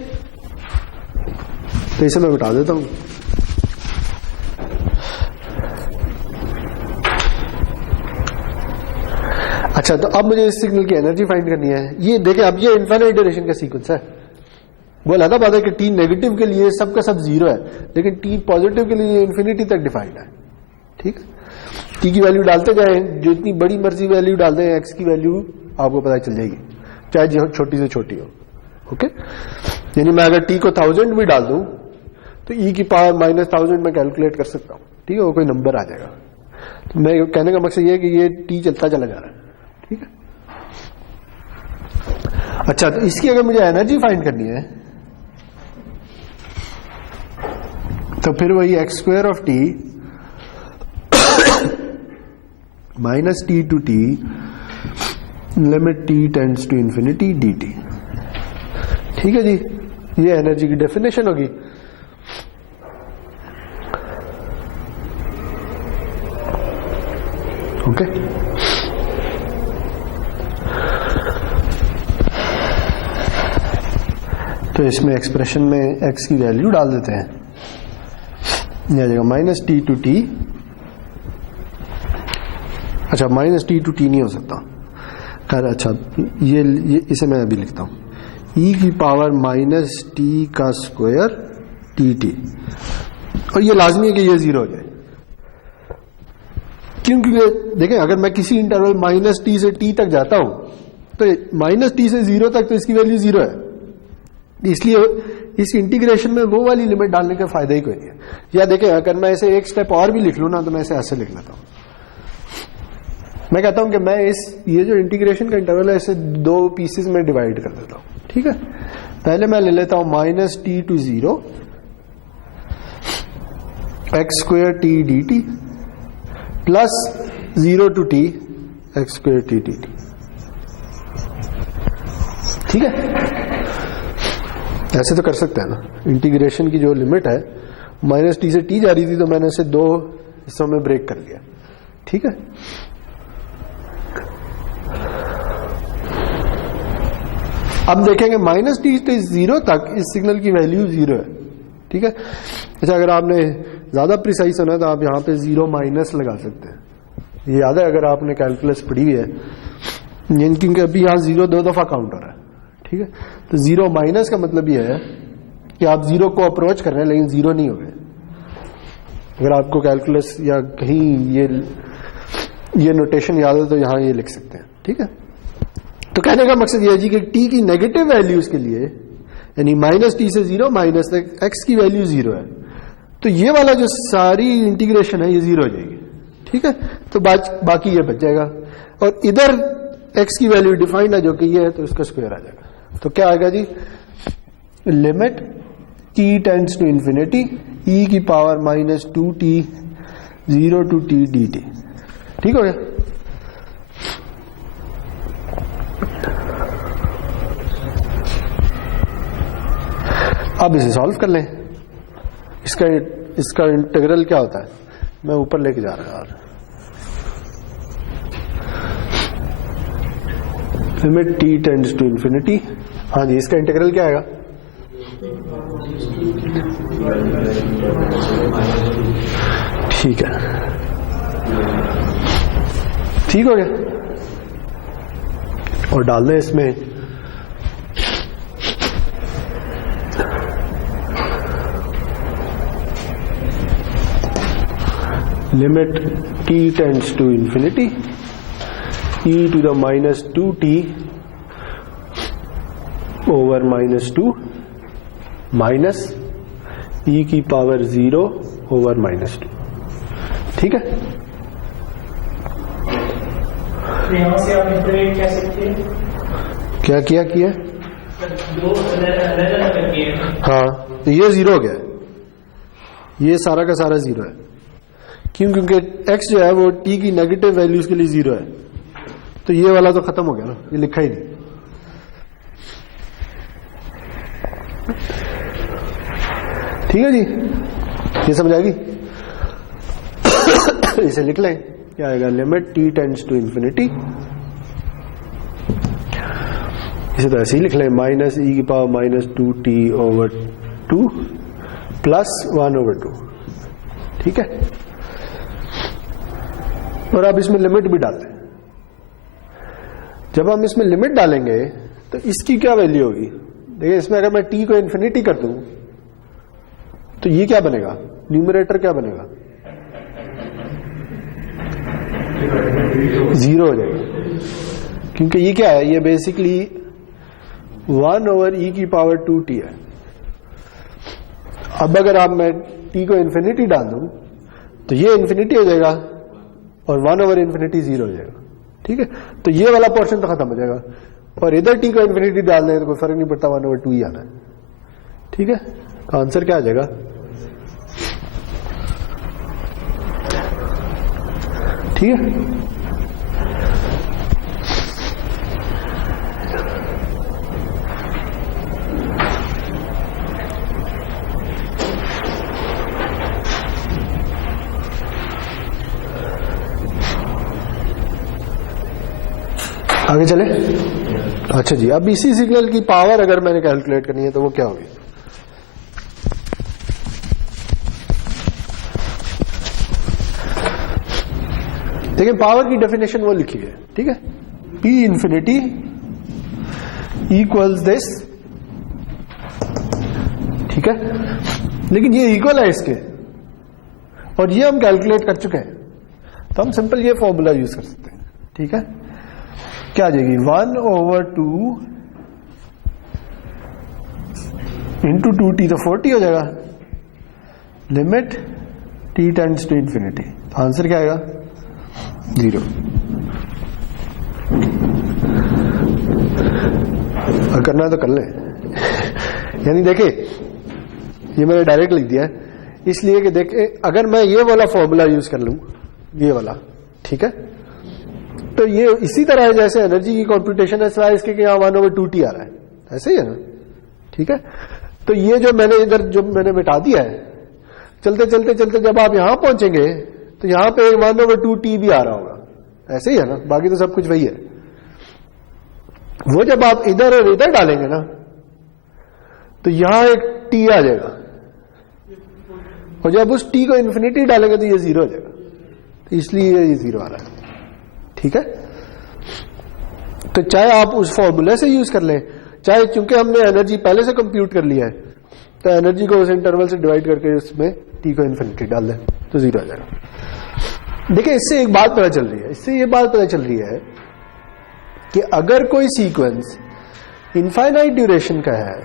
तो इसे मैं बता देता हूं। अच्छा, तो अब मुझे इस सिग्नल की एनर्जी फाइंड करनी है। ये देखें, अब ये इनफाइनाइट ड्यूरेशन का सीक्वेंस है। वो अलग बात है कि t नेगेटिव के लिए सबका सब 0 है, लेकिन t पॉजिटिव के लिए इंफिनिटी तक डिफाइंड है। ठीक है, t की वैल्यू डालते जाएं, जितनी बड़ी मर्जी वैल्यू डाल दें, x की वैल्यू आपको पता चल जाएगी, चाहे छोटी से छोटी हो। ओके, यानी मैं अगर t को 1000 भी डाल दूं तो e की पावर माइनस 1000 में कैलकुलेट कर सकता हूं। ठीक है, वो कोई नंबर आ जाएगा। तो मैं कहने का मकसद ये है कि ये t चलता चला जा रहा है। ठीक है, अच्छा, तो इसकी अगर मुझे एनर्जी फाइंड करनी है तो फिर वही x² of t minus t to t limit t tends to infinity d t. ठीक है जी, ये एनर्जी की डेफिनेशन होगी। ओके, तो इसमें एक्सप्रेशन में एक्स की वैल्यू डाल देते हैं, ये आ जाएगा माइनस टी टू टी। अच्छा, माइनस टी टू टी नहीं हो सकता, खैर अच्छा ये इसे मैं अभी लिखता हूं, ई की पावर माइनस टी का स्क्वायर टी टी, और ये लाजमी है कि ये जीरो हो जाए, क्योंकि देखें अगर मैं किसी इंटरवल माइनस टी से टी तक जाता हूं तो माइनस टी से जीरो तक तो इसकी वैल्यू जीरो है, इसलिए इस इंटीग्रेशन में वो वाली लिमिट डालने का फायदा ही कोई नहीं है। या देखें अगर मैं इसे एक स्टेप और भी लिख लूं ना, तो मैं इसे ऐसे लिख लेता हूं, मैं कहता हूं कि मैं ये जो इंटीग्रेशन का इंटरवल है इसे दो पीसेस में डिवाइड कर देता हूं। ठीक है, पहले मैं ले लेता हूं minus t to zero x square t d t plus zero to t x square t d t. ठीक है, ऐसे तो कर सकते हैं ना, इंटीग्रेशन की जो लिमिट है माइनस टी से टी जा रही थी, तो मैंने इसे दो हिस्सों में ब्रेक कर लिया। ठीक है, अब देखेंगे माइनस टी से जीरो तक इस सिग्नल की वैल्यू जीरो है। ठीक है, अच्छा अगर आपने ज्यादा प्रिसाइज होना है तो आप यहां पे जीरो माइनस लगा सकते हैं, ये याद है अगर आपने कैलकुलस पढ़ी हुई है, क्योंकि अभी यहां जीरो दो दफा काउंट हो रहा है। ठीक है, तो जीरो माइनस का मतलब ये है कि आप जीरो को अप्रोच कर रहे हैं लेकिन जीरो नहीं हो गए। अगर आपको कैलकुलस या कहीं ये नोटेशन याद है तो यहां ये लिख सकते हैं। ठीक है, तो कहने का मकसद ये है जी कि टी की नेगेटिव वैल्यूज के लिए, यानी माइनस टी से जीरो माइनस तक एक्स की वैल्यू जीरो है, तो ये वाला जो सारी इंटीग्रेशन है ये जीरो हो जाएगी। ठीक है, तो बाकी ये बच जाएगा, और इधर एक्स की वैल्यू डिफाइंड है जो कि ये है, तो इसका स्क्वायर आ जाएगा। तो क्या आएगा जी, limit t tends to infinity e की power minus two t zero to t d t. ठीक हो गया, अब इसे सॉल्व कर लें। इसका इंटीग्रल क्या होता है, मैं ऊपर लेके जा रहा हूं, limit t tends to infinity. हाँ जी, इसका इंटीग्रल क्या आएगा, ठीक है, ठीक हो गया, और डाल दें इसमें limit t tends to infinity e to the minus two t over minus two minus e की power zero over minus two. ठीक है, यहां से आप इंटीग्रेट कर सकते हैं। क्या किया दो अलग करके, हाँ, तो ये जीरो हो गया, ये सारा का सारा जीरो है, क्योंकि x जो है वो t की नेगेटिव वैल्यूज के लिए जीरो है, तो ये वाला तो खत्म हो गया ना, ये लिखा ही नहीं। ठीक है जी, ये समझ आएगी। इसे लिख लें, क्या आएगा, limit t tends to infinity, इसे तो ऐसे ही लिख लें, माइनस ई की power minus two t over two plus one over two. ठीक है, और अब इसमें लिमिट भी डालते हैं। जब हम इसमें लिमिट डालेंगे तो इसकी क्या वैल्यू होगी, देखिए इसमें अगर मैं t को इन्फिनिटी कर दूं तो ये क्या बनेगा, न्यूमरेटर क्या बनेगा, जीरो हो जाएगा, क्योंकि ये क्या है, ये बेसिकली 1 ओवर ई की पावर 2t है। अब अगर आप मैं t को इन्फिनिटी डाल दूं तो ये इन्फिनिटी हो जाएगा और 1 ओवर इन्फिनिटी जीरो हो जाएगा। ठीक है, तो ये वाला पोर्शन तो खत्म हो जाएगा, और इधर t को इन्फिनिटी डाल दें तो कोई फर्क नहीं पड़ता, 1 ओवर 2 ही आना है। ठीक है, तो आंसर क्या आ जाएगा, ठीक है। आगे चले। अच्छा जी, अब इसी सिग्नल की पावर अगर मैंने कैलकुलेट करनी है तो वो क्या होगी? देखिए पावर की डेफिनेशन वो लिखी है, ठीक है, P इंफिनिटी इक्वल्स दिस, ठीक है, लेकिन ये इक्वल है इसके और ये हम कैलकुलेट कर चुके हैं, तो हम सिंपल ये फॉर्मूला यूज कर सकते हैं, ठीक है। क्या आ जाएगी? 1/2 इंटू 2t तो 40 हो जाएगा, limit t tends to infinity, तो आंसर क्या आएगा? 0। और करना है तो कर ले यानी देखिए ये मैंने डायरेक्ट लिख दिया है इसलिए कि देखे अगर मैं ये वाला फॉर्मूला यूज कर लूं, ये वाला, ठीक है, तो ये इसी तरह है जैसे एनर्जी की कंप्यूटेशन है, सिवाय इसके कि यहाँ 1/2t आ रहा है, ऐसे ही है ना, ठीक है। तो ये जो मैंने इधर जो मैंने मिटा दिया है, चलते चलते चलते जब आप यहां पहुंचेंगे तो यहां पे 1/2t भी आ रहा होगा, ऐसे ही है ना, बाकी तो सब कुछ वही है। वो जब आप इधर और इधर डालेंगे ना तो यहां एक t आ जाएगा और जब उस t को इन्फिनिटी डालेंगे तो ये 0 हो जाएगा, तो इसलिए ये 0 आ रहा है, ठीक है। तो चाहे आप उस फॉर्मूले से यूज कर लें, चाहे चूंकि हमने एनर्जी पहले से कंप्यूट कर लिया है तो एनर्जी को उस इंटरवल से डिवाइड करके उसमें t को इन्फिनिटी डाल दें तो 0 आ जाएगा। देखिए इससे एक बात पता चल रही है, इससे ये बात पता चल रही है कि अगर कोई सीक्वेंस इनफाइनाइट ड्यूरेशन का है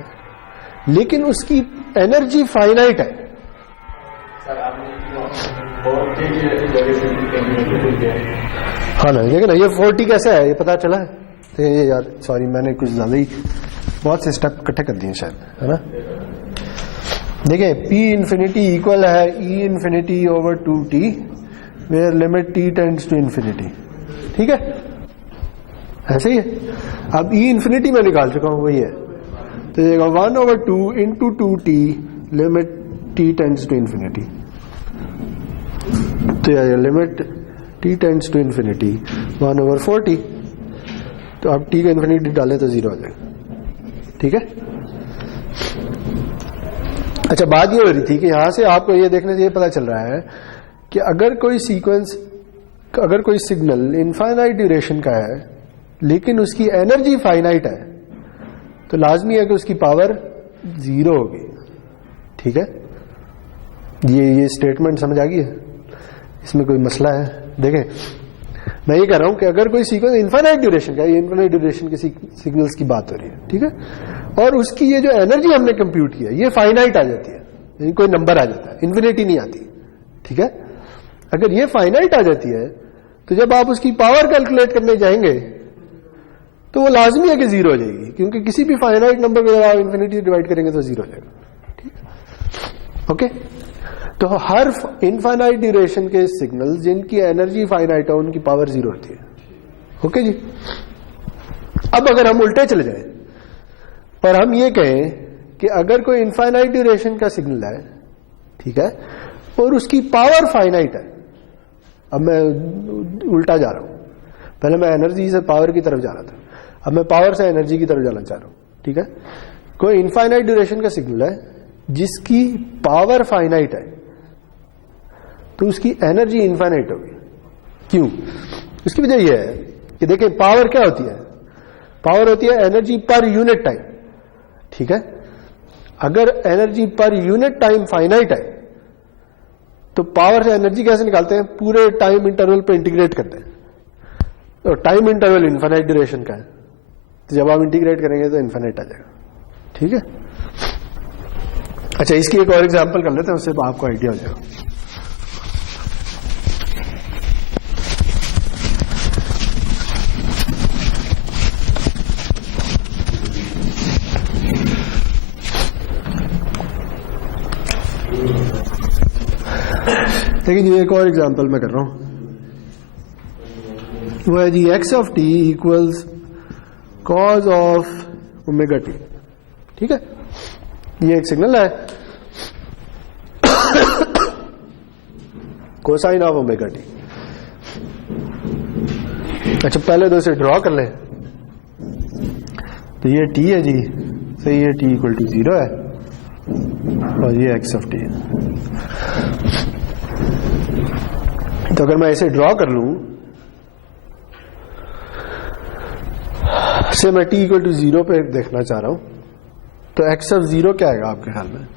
लेकिन उसकी एनर्जी फाइनाइट है, हाँ ना, देखिए ना ये 40 कैसे है ये पता चला है, तो ये यार सॉरी मैंने कुछ ज्यादा ही बहुत से स्टेप इकट्ठे कर दिए शायद, है ना। देखिए P इंफिनिटी इक्वल है E infinity over 2t where limit t tends to infinity, ठीक है, ऐसे ही है। अब E इंफिनिटी मैं निकाल चुका हूं, वही है, तो ये 1/2 into 2t limit t tends to infinity, तो यह limit t tends to infinity 1/40, तो अब t को इंफिनिटी डालें तो 0 हो जाएगा, ठीक है। अच्छा बात ये हो रही थी कि यहां से आपको ये देखने से ये पता चल रहा है कि अगर कोई सीक्वेंस, अगर कोई सिग्नल इनफाइनाइट ड्यूरेशन का है लेकिन उसकी एनर्जी फाइनाइट है तो लाजमी है कि उसकी पावर 0 होगी, ठीक है। ये स्टेटमेंट समझ आ गई है, इसमें कोई मसला है? देखें मैं ये कह रहा हूं कि अगर कोई सीक्वेंस इनफाइनाइट ड्यूरेशन का, ये इनफाइनाइट ड्यूरेशन के सिग्नल्स की बात हो रही है, ठीक है, और उसकी ये जो एनर्जी हमने कंप्यूट किया ये फाइनाइट आ जाती है, यानी कोई नंबर आ जाता है, इन्फिनिटी नहीं आती, ठीक है। अगर ये फाइनाइट आ जाती है तो जब आप उसकी पावर कैलकुलेट करने जाएंगे तो वो लाजमी है कि 0 हो जाएगी, क्योंकि किसी भी फाइनाइट नंबर को जब आप इन्फिनिटी डिवाइड करेंगे तो 0 हो जाएगा, ठीक है, ओके। तो हर इनफाइनाइट ड्यूरेशन के सिग्नल जिनकी एनर्जी फाइनाइट है उनकी पावर 0 होती है, ओके जी। अब अगर हम उल्टे चले जाएं और हम ये कहें कि अगर कोई इनफाइनाइट ड्यूरेशन का सिग्नल है, ठीक है, और उसकी पावर फाइनाइट है, अब मैं उल्टा जा रहा हूं, पहले मैं एनर्जी से पावर की तरफ जा रहा था, अब मैं पावर से एनर्जी की तरफ जाना चाह रहा हूं, ठीक है। कोई इनफाइनाइट ड्यूरेशन का सिग्नल है जिसकी पावर फाइनाइट है तो उसकी एनर्जी इनफाइनाइट होगी, क्यों? उसकी वजह यह है कि देखिए पावर क्या होती है, पावर होती है एनर्जी पर यूनिट टाइम, ठीक है। अगर energy per unit time finite है तो पावर से एनर्जी कैसे निकालते हैं? पूरे टाइम इंटरवल पे इंटीग्रेट करते हैं, तो टाइम इंटरवल इनफाइनाइट ड्यूरेशन का है, तो जब आप इंटीग्रेट करेंगे तो इनफाइनाइट आ जाएगा, ठीक है। अच्छा इसकी एक और एग्जांपल कर लेते हैं, उससे आपको आइडिया हो जाएगा। लेकिन ये एक और एग्जांपल मैं कर रहा हूं, वो है जी x of t equals cause of omega t, ठीक है। ये एक सिग्नल है कोसाइन ऑफ ओमेगा टी। अच्छा पहले तो इसे ड्रॉ कर लें, तो ये टी है जी, सही है, टी इक्वल टू 0 है और ये एक्स ऑफ टी है। तो अगर मैं इसे ड्रॉ कर लूं, से मैं टी इक्वल टू 0 पे देखना चाह रहा हूं, तो एक्स ऑफ 0 क्या आएगा आपके ख्याल में?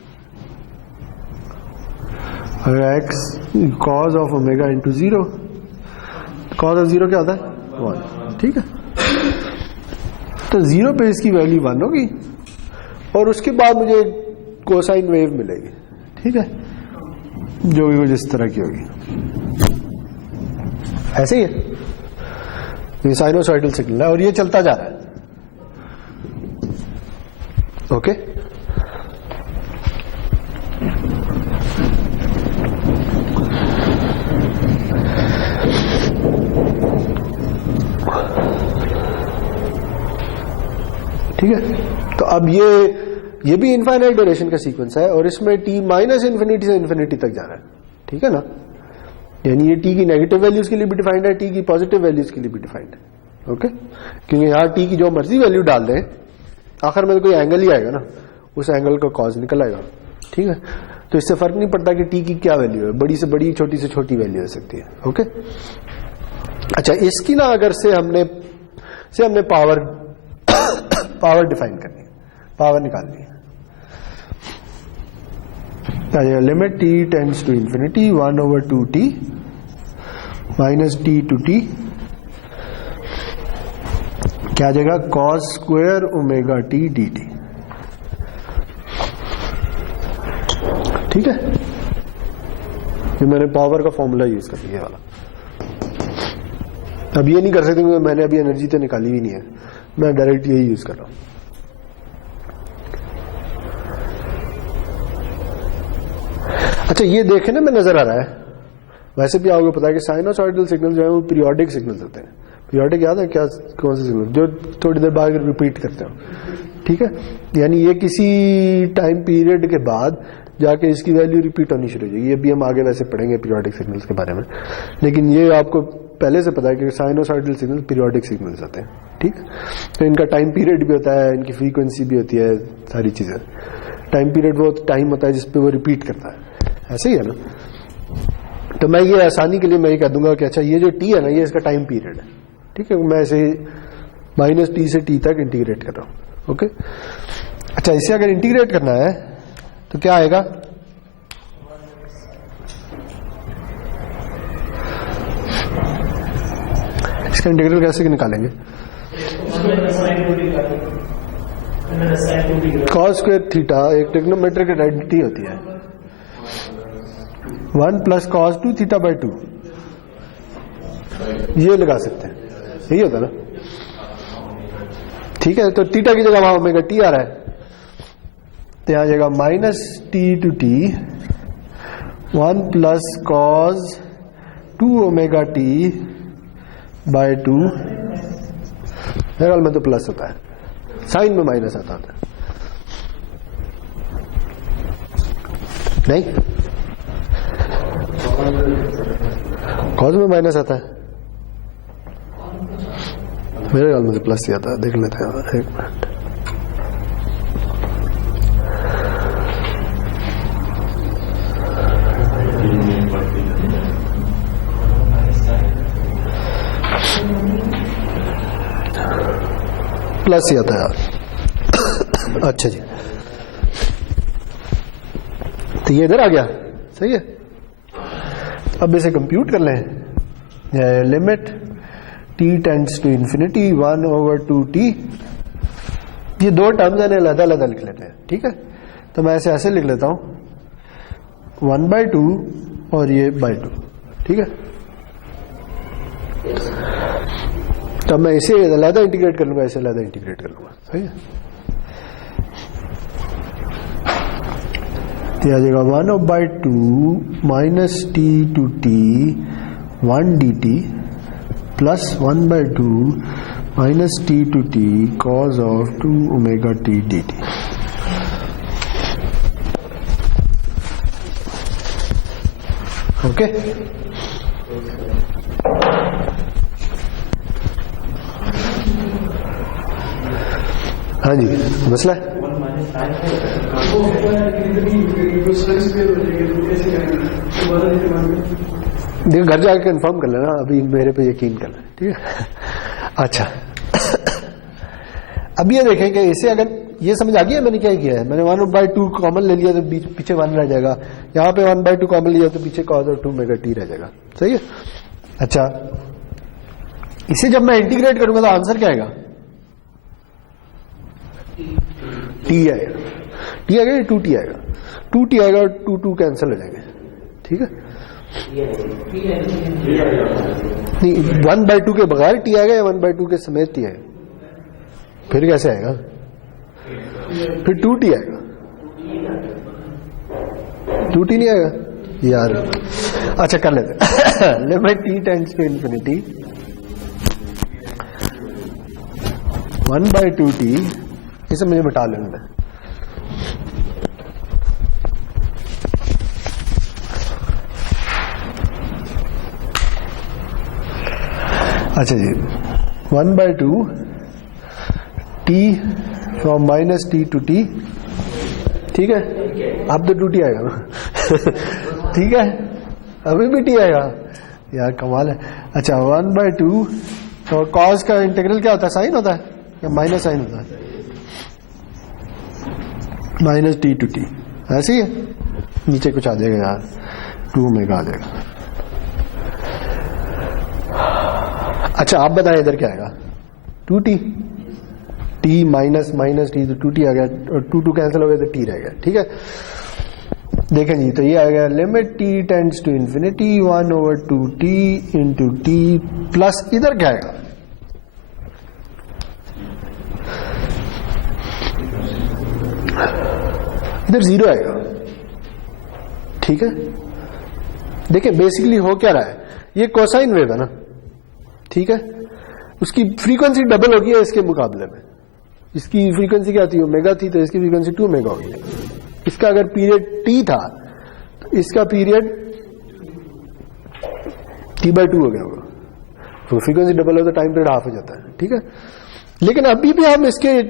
अगर x cos of omega into 0, cause of 0 क्या होता है? 1, ठीक है। तो 0 पे इसकी वैल्यू 1 होगी और उसके बाद मुझे कोसाइन वेव मिलेगी, ठीक है, जो भी कुछ इस तरह की होगी। ऐसे ही है, ये साइनोसॉइडल सिग्नल है और ये चलता जा रहा है। ओके, ठीक है। तो अब ये भी इनफाइनाइट ड्यूरेशन का सीक्वेंस है और इसमें टी माइनस इन्फिनिटी से इन्फिनिटी तक जा रहा है, ठीक है ना। यानी ये टी की नेगेटिव वैल्यूज के लिए भी डिफाइंड है, टी की पॉजिटिव वैल्यूज के लिए भी डिफाइंड है। ओके, क्योंकि यहां टी की जो मर्जी वैल्यू डाल दें, आखिर में तो कोई एंगल ही आएगा ना, उस एंगल का कॉज निकल आएगा, ठीक है। तो इससे फर्क नहीं पड़ता कि टी की क्या वैल्यू है, बड़ी से बड़ी, छोटी से छोटी वैल्यू हो सकती है। ओके, अच्छा, इसकी ना अगर से हमने पावर डिफाइन करनी है, पावर निकालनी है, limit t tends to infinity 1/2t minus t to t, क्या आ जाएगा? Cos square omega t d t, ठीक है। ये मैंने पावर का फॉर्मूला यूज कर लिया वाला। अब ये नहीं कर सकते क्योंकि मैंने अभी एनर्जी तो निकाली भी नहीं है, मैं डायरेक्ट यही यूज कर रहा हूं। अच्छा, ये देखे ना, मैं नजर आ रहा है, वैसे भी आपको पता है कि साइनोसॉइडल सिग्नल जो है वो पीरियोडिक सिग्नल्स होते हैं। पीरियोडिक याद है क्या, कौन से सिग्नल? जो थोड़ी देर बाद रिपीट करते हो, ठीक है। यानी ये किसी टाइम पीरियड के बाद जाके इसकी वैल्यू रिपीट होनी शुरू हो जाएगी। ये भी हम आगे वैसे पढ़ेंगे पीरियोडिक सिग्नल्स के बारे में, लेकिन ये आपको पहले से पता है कि साइनोसॉइडल सिग्नल पीरियोडिक सिग्नल्स होते हैं, ठीक। तो इनका टाइम पीरियड भी होता है, इनकी फ्रीक्वेंसी भी होती है, सारी चीजें। टाइम पीरियड वो टाइम होता है जिसपे वो रिपीट करता है, ऐसे ही है ना। तो मैं ये आसानी के लिए मैं ये कह दूंगा कि अच्छा, ये जो टी है ना, ये इसका टाइम पीरियड है, ठीक है। मैं इसे माइनस टी से टी तक इंटीग्रेट कर रहा हूं। ओके, अच्छा, इसे अगर इंटीग्रेट करना है तो क्या आएगा? इसका इंटीग्रल कैसे निकालेंगे? कॉस स्क्वायर थीटा एक ट्रिग्नोमेट्रिक आइडेंटिटी होती है, 1 प्लस कॉस 2 थीटा बाई 2, ये लगा सकते हैं, यही होता है ना, ठीक है। तो थीटा की जगह वहां ओमेगा टी आ रहा है, तो यहां जाएगा minus t to t 1 plus cos 2 omega t by 2, मेरे ख्याल में तो प्लस होता है, साइन में माइनस आता है, नहीं कॉस में माइनस आता है, मेरे ख्याल में तो प्लस ही आता है। देख लेते हैं, एक मिनट। प्लस ही आता है यार। अच्छा जी, तो ये इधर आ गया, सही है। अब इसे कंप्यूट कर लें, limit t tends to infinity 1/2t, ये दो टर्म्स हैं, अलग अलग लिख लेते हैं, ठीक है। तो मैं ऐसे लिख लेता हूं, 1/2 और ये बाई 2, ठीक है। तब मैं इसे अलग इंटीग्रेट कर लूंगा, इसे अलग इंटीग्रेट कर लूंगा, सही है। तो आ जाएगा 1/2 minus t to t 1 d t plus 1/2 minus t to t cos of 2 omega t d t. Okay, हाँ जी, मसला है। देखो घर जाकर कंफर्म कर लेना, अभी मेरे पे यकीन कर लेना, ठीक है। अच्छा अब ये देखें कि इसे अगर ये समझ आ गया मैंने क्या किया है, मैंने 1/2 कॉमन ले लिया तो पीछे 1 रह जाएगा, यहाँ पे 1/2 कॉमन लिया तो पीछे cos और 2 मेगा टी रह जाएगा, सही है। अच्छा इसे जब मैं इंटीग्रेट करूंगा तो आंसर क्या आएगा, टी आएगा, टी आएगा या 2t आएगा, 2t आएगा और 2 कैंसिल हो जाएंगे, ठीक है। नहीं 1/2 के बगैर टी आएगा या 1/2 के समेत टी आएगा, फिर कैसे आएगा, फिर 2t आएगा, 2t नहीं आएगा यार। अच्छा कर लेते limit t tends to infinity 1/2t, इसे मुझे बता लेना। अच्छा जी 1/2 t from -t to t, ठीक है। अब तो 2t आएगा ना ठीक है, अभी भी t आएगा यार, कमाल है। अच्छा 1/2 और cos का इंटीग्रल क्या होता है, साइन होता है या माइनस साइन होता है, -t टू t, ऐसे ही है। नीचे कुछ आ जाएगा यार, 2 मेगा आ जाएगा। अच्छा आप बताएं इधर क्या आएगा, 2t, t माइनस t तो 2t आ गया और 2 कैंसिल हो गया तो t रह गया, ठीक है। देखें जी तो ये आएगा limit t tends to infinity 1/2t into t plus इधर क्या आएगा, इधर 0 आएगा, ठीक है। देखिए बेसिकली हो क्या रहा है, ये कोसाइन वेव है ना, ठीक है, उसकी फ्रीक्वेंसी डबल होगी है इसके मुकाबले में। इसकी फ्रीक्वेंसी क्या थी, ओमेगा थी, तो इसकी फ्रीक्वेंसी 2 मेगा होगी। इसका अगर पीरियड t था तो इसका पीरियड t/2 हो गया होगा, तो फ्रीक्वेंसी डबल हो तो टाइम पीरियड हाफ हो जाता है, ठीक है। लेकिन अभी भी हम इसके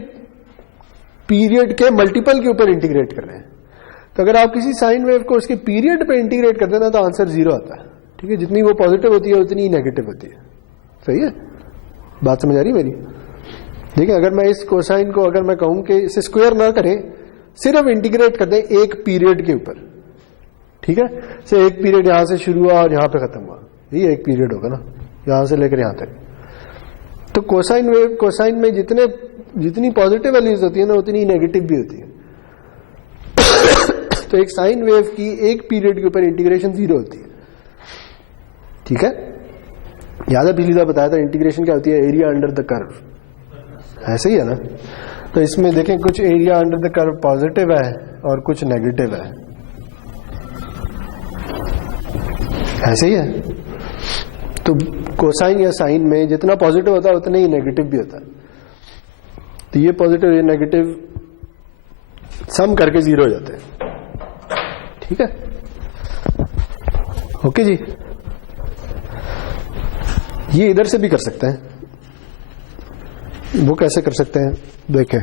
पीरियड के मल्टीपल के ऊपर इंटीग्रेट कर रहे हैं, तो अगर आप किसी साइन वेव को उसके पीरियड पे इंटीग्रेट करते हैं ना तो आंसर 0 आता है, ठीक है। जितनी वो पॉजिटिव होती है उतनी ही नेगेटिव होती है, सही है, बात समझ आ रही है मेरी। देखिए अगर मैं इस कोसाइन को अगर मैं कहूं कि इसे स्क्वायर ना करें, सिर्फ इंटीग्रेट कर दें एक पीरियड के ऊपर, ठीक है। से एक पीरियड यहां से शुरू हुआ और यहां पे खत्म हुआ, ये एक पीरियड होगा ना, यहां से लेकर यहां तक। तो कोसाइन वेव, कोसाइन में जितनी पॉजिटिव वैल्यूज होती है ना उतनी नेगेटिव भी होती है तो एक साइन वेव की एक पीरियड के ऊपर इंटीग्रेशन 0 होती है, ठीक है। याद है पिछली बार बताया था इंटीग्रेशन क्या होती है, एरिया अंडर द कर्व, ऐसे ही है ना। तो इसमें देखें कुछ area under the curve positive है और कुछ नेगेटिव है, ऐसे ही है। तो कोसाइन या साइन में जितना पॉजिटिव होता है उतना ही नेगेटिव भी होता है, तो ये पॉजिटिव ये नेगेटिव सम करके 0 हो जाते हैं, ठीक है। ओके जी, ये इधर से भी कर सकते हैं, वो कैसे कर सकते हैं देखें।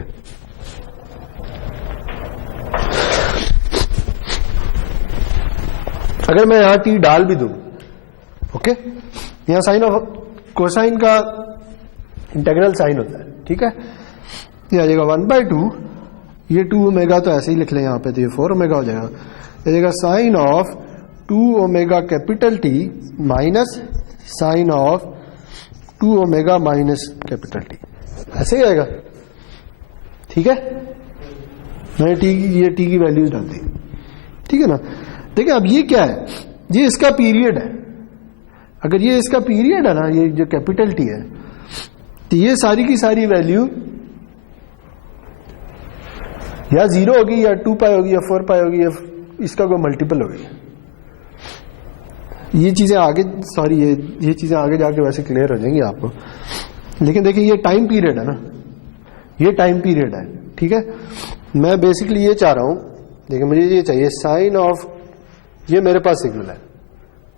अगर मैं यहां t डाल भी दूं, ओके, यहां साइन ऑफ कोसाइन का इंटीग्रल साइन होता है, ठीक है। ये आ जाएगा 1/2, ये 2 ओमेगा तो ऐसे ही लिख लें यहां पे, तो ये 4 ओमेगा हो जाएगा। ये जाएगा sine of 2 omega capital t minus sine of 2 omega minus capital t, ऐसे ही आएगा, ठीक है। मैंने ये टी की वैल्यूज डाल दी, ठीक है ना। देखिए अब ये क्या है, ये इसका पीरियड है। अगर ये इसका पीरियड है ना, ये जो कैपिटल टी है, तो ये सारी की सारी वैल्यू या 0 होगी या 2 पाई होगी या 4 पाई होगी या इसका कोई मल्टीपल होगी। ये चीजें आगे, सॉरी ये चीजें आगे जाके वैसे क्लियर हो जाएंगी आपको, लेकिन देखिए ये टाइम पीरियड है ना, ये टाइम पीरियड है, ठीक है। मैं बेसिकली ये चाह रहा हूं, देखिए मुझे ये चाहिए साइन ऑफ, ये मेरे पास सिग्नल है,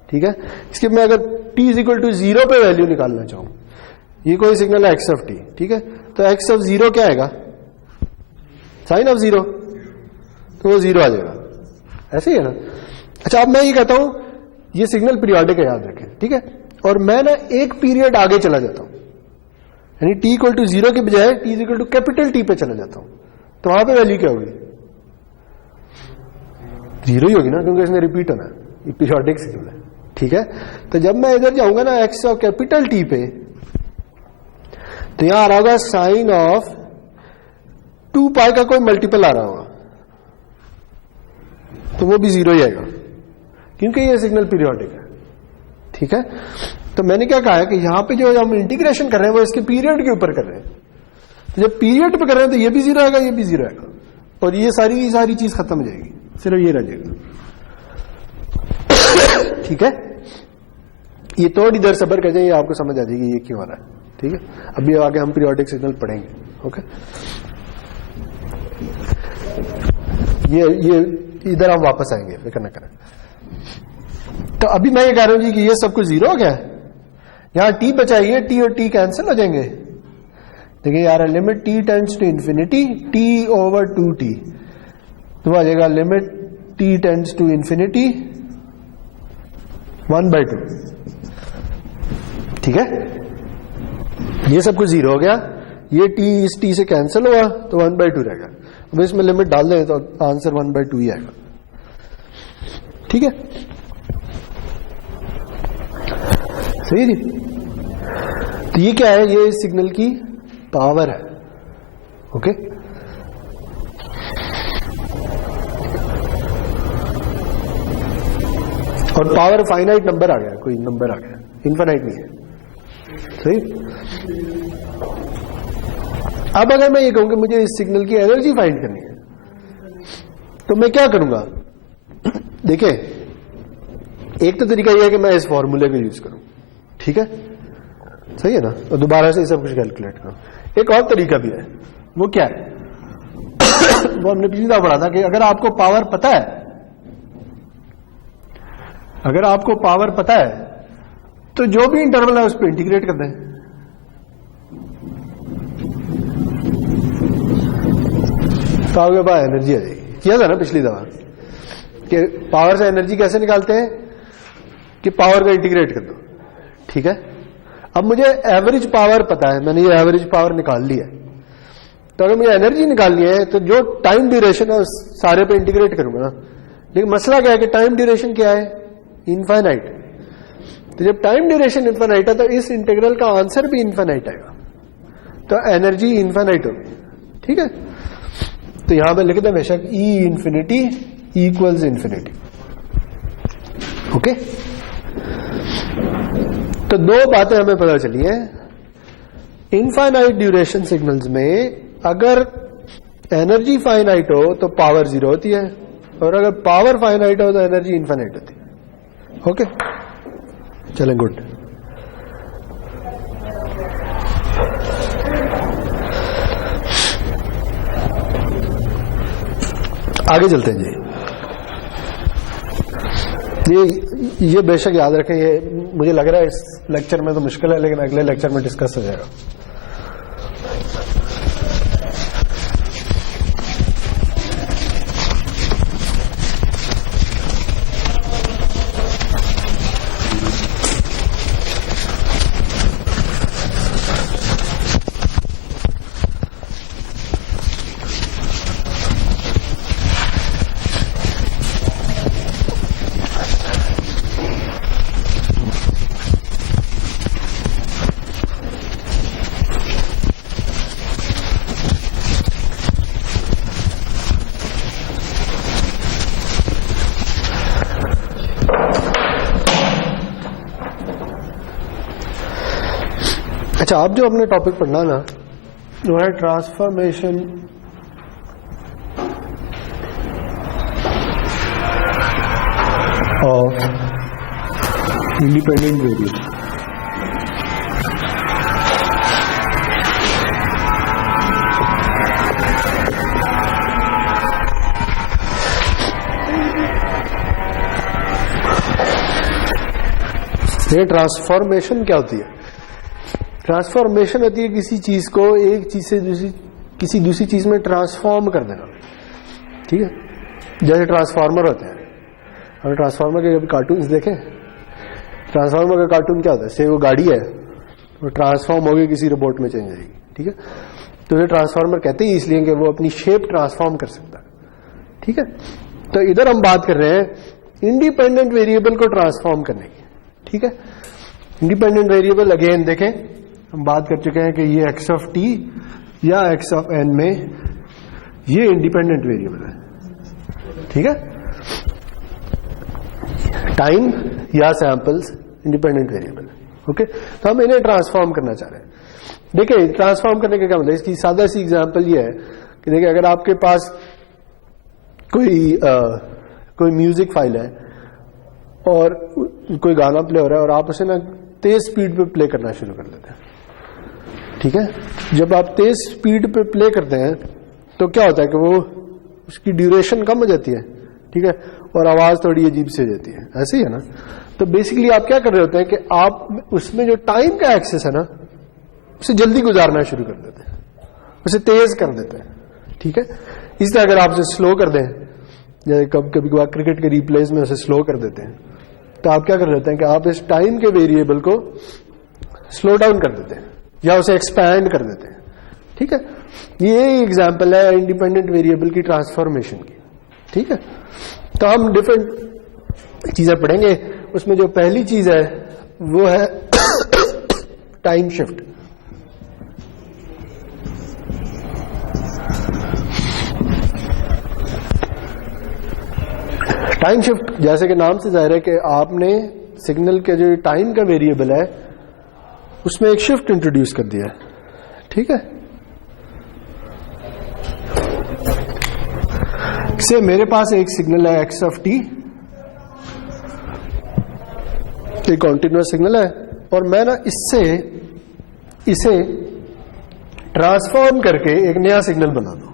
ठीक है। इसके मैं अगर t = 0 पे वैल्यू निकालना चाहूं, ये कोई सिग्नल है x ऑफ t, ठीक है। तो x ऑफ 0 क्या आएगा, साइन ऑफ जीरो, तो वो जीरो आ जाएगा, ऐसे ही है ना। अच्छा, अब मैं ये कहता हूं ये सिग्नल पीरियोडिक है, याद रखें, ठीक है। और मैं ना एक पीरियड आगे चला जाता हूं, यानी टी इक्वल टू जीरो के बजाय t equal to capital t पे चला जाता हूं, तो वहां पे वैल्यू क्या होगी? जीरो ही होगी ना, क्योंकि इसने रिपीट होना है, ये पीरियोडिक सिग्नल है, ठीक है। तो जब मैं इधर जाऊंगा ना एक्स और कैपिटल टी पे, तो यहां आ रहा होगा साइन ऑफ 2 पाई का कोई मल्टीपल आ रहा होगा, तो वो भी जीरो ही आएगा, क्योंकि ये सिग्नल पीरियोडिक है, ठीक है। तो मैंने क्या कहा है कि यहां पे जो हम इंटीग्रेशन कर रहे हैं वो इसके पीरियड के ऊपर कर रहे हैं, तो जब पीरियड पे कर रहे हैं तो ये भी जीरो आएगा, ये भी जीरो आएगा, और ये सारी चीज खत्म हो जाएगी, सिर्फ ये रह जाएगा, ठीक है। ये थोड़ी देर सब्र कर जाइए, आपको समझ आ जाएगी ये क्यों आ रहा है, ठीक है। अभी आगे हम पीरियोडिक सिग्नल पढ़ेंगे, ओके। ये इधर हम वापस आएंगे, फिक्र न करें। तो अभी मैं ये कह रहा हूं जी कि ये सब कुछ जीरो हो गया, यहां टी बचाइए, टी और टी कैंसिल हो जाएंगे। देखिए यार, limit t tends to infinity t over 2t, तो आ जाएगा limit t tends to infinity 1/2, ठीक है। ये सब कुछ जीरो हो गया, ये टी इस टी से कैंसिल हुआ तो 1/2 रहेगा। अब इसमें लिमिट डाल दें तो आंसर 1/2 ही आएगा, ठीक है, सही जी। तो ये क्या है? ये सिग्नल की पावर है, ओके। और पावर फाइनाइट नंबर आ गया, कोई नंबर आ गया, इनफाइनाइट नहीं है, सही। अब अगर मैं ये कहूं कि मुझे इस सिग्नल की एनर्जी फाइंड करनी है, तो मैं क्या करूंगा? देखिए, एक तो तरीका यह है कि मैं इस फॉर्मूले को यूज करूं, ठीक है, सही है ना, और दोबारा से सब कुछ कैलकुलेट करूं। एक और तरीका भी है, वो क्या है? वो हमने पिछली दफा पढ़ा था कि अगर आपको पावर पता है, अगर आपको पावर पता है तो जो भी इंटरवल है उस पर इंटीग्रेट कर दें। तो आपके पास एनर्जी आ जाएगी। किया था ना पिछली दफा कि पावर से एनर्जी कैसे निकालते हैं, कि पावर को इंटीग्रेट कर दो, ठीक है। अब मुझे एवरेज पावर पता है, मैंने ये एवरेज पावर निकाल ली है, तो अगर मुझे एनर्जी निकालनी है तो जो टाइम ड्यूरेशन है उस सारे पे इंटीग्रेट करूंगा ना। लेकिन मसला क्या है कि टाइम ड्यूरेशन क्या है? इनफाइनाइट। तो जब टाइम ड्यूरेशन इनफाइनाइट है तो इस इंटीग्रल का आंसर भी इनफाइनाइट आएगा, तो एनर्जी इनफाइनाइट होगी, ठीक है। तो यहां पे लिख दें बेशक ई इंफिनिटी इक्वल्स इंफिनिटी, ओके। तो दो बातें हमें पता चली हैं। इनफाइनाइट ड्यूरेशन सिग्नल्स में अगर एनर्जी फाइनाइट हो तो पावर जीरो होती है, और अगर पावर फाइनाइट हो तो एनर्जी इनफाइनाइट होती है, ओके। चलें, गुड। आगे चलते हैं जी। ये बेशक याद रखें, ये मुझे लग रहा है इस लेक्चर में तो मुश्किल है, लेकिन अगले लेक्चर में डिस्कस हो जाएगा। अच्छा, आप जो अपने टॉपिक पढ़ना ना, वो है ट्रांसफॉर्मेशन ऑफ इंडिपेंडेंट वेरिएबल। ये ट्रांसफॉर्मेशन क्या होती है? ट्रांसफॉर्मेशन होती है किसी चीज को एक चीज से दूसरी किसी दूसरी चीज में ट्रांसफॉर्म कर देना, ठीक है। जैसे ट्रांसफार्मर होते हैं, अगर ट्रांसफार्मर के कभी कार्टून्स देखें, ट्रांसफार्मर का कार्टून क्या होता है, से वो गाड़ी है वो ट्रांसफॉर्म होगी किसी रोबोट में चेंज जाएगी, ठीक है। तो ये ट्रांसफार्मर कहते हैं इसलिए कि वो अपनी शेप ट्रांसफॉर्म कर सकता है, ठीक है। तो इधर हम बात कर रहे हैं इंडिपेंडेंट वेरिएबल को ट्रांसफॉर्म करने की, ठीक है। इंडिपेंडेंट वेरिएबल अगेन देखें, हम बात कर चुके हैं कि ये एक्स ऑफ टी या एक्स ऑफ एन में ये इंडिपेंडेंट वेरिएबल है, ठीक है। टाइम या सैंपल्स इंडिपेंडेंट वेरिएबल, ओके। तो हम इन्हें ट्रांसफॉर्म करना चाह रहे हैं। देखिए ट्रांसफॉर्म करने का क्या मतलब, इसकी सादा सी एग्जांपल ये है कि देखिए अगर आपके पास कोई म्यूजिक फाइल है और कोई गाना प्ले हो रहा है और आप उसे ना तेज स्पीड पे प्ले करना शुरू कर देते हैं, ठीक है। जब आप तेज स्पीड पे प्ले करते हैं तो क्या होता है कि वो उसकी ड्यूरेशन कम हो जाती है, ठीक है, और आवाज थोड़ी अजीब सी हो जाती है, ऐसे ही है ना। तो बेसिकली आप क्या कर रहे होते हैं कि आप उसमें जो टाइम का एक्सेस है ना उसे जल्दी गुजारना शुरू कर देते हैं, उसे तेज कर देते हैं, ठीक है। इस तरह अगर आप उसे स्लो कर दें, जैसे कभी कभार क्रिकेट के रिप्लेस में उसे स्लो कर देते हैं, तो आप क्या कर रहे होते हैं कि आप इस टाइम के वेरिएबल को स्लो डाउन कर देते हैं या उसे एक्सपैंड कर देते हैं, ठीक है। ये एग्जांपल है इंडिपेंडेंट वेरिएबल की ट्रांसफॉर्मेशन की, ठीक है। तो हम डिफरेंट चीजें पढ़ेंगे, उसमें जो पहली चीज है वो है टाइम शिफ्ट। टाइम शिफ्ट जैसे कि नाम से जाहिर है कि आपने सिग्नल के जो टाइम का वेरिएबल है उसमें एक शिफ्ट इंट्रोड्यूस कर दिया है, ठीक है। से मेरे पास एक सिग्नल है एक्स ऑफ टी, एक कॉन्टिन्यूअस सिग्नल है, और मैं ना इसे ट्रांसफॉर्म करके एक नया सिग्नल बना दूं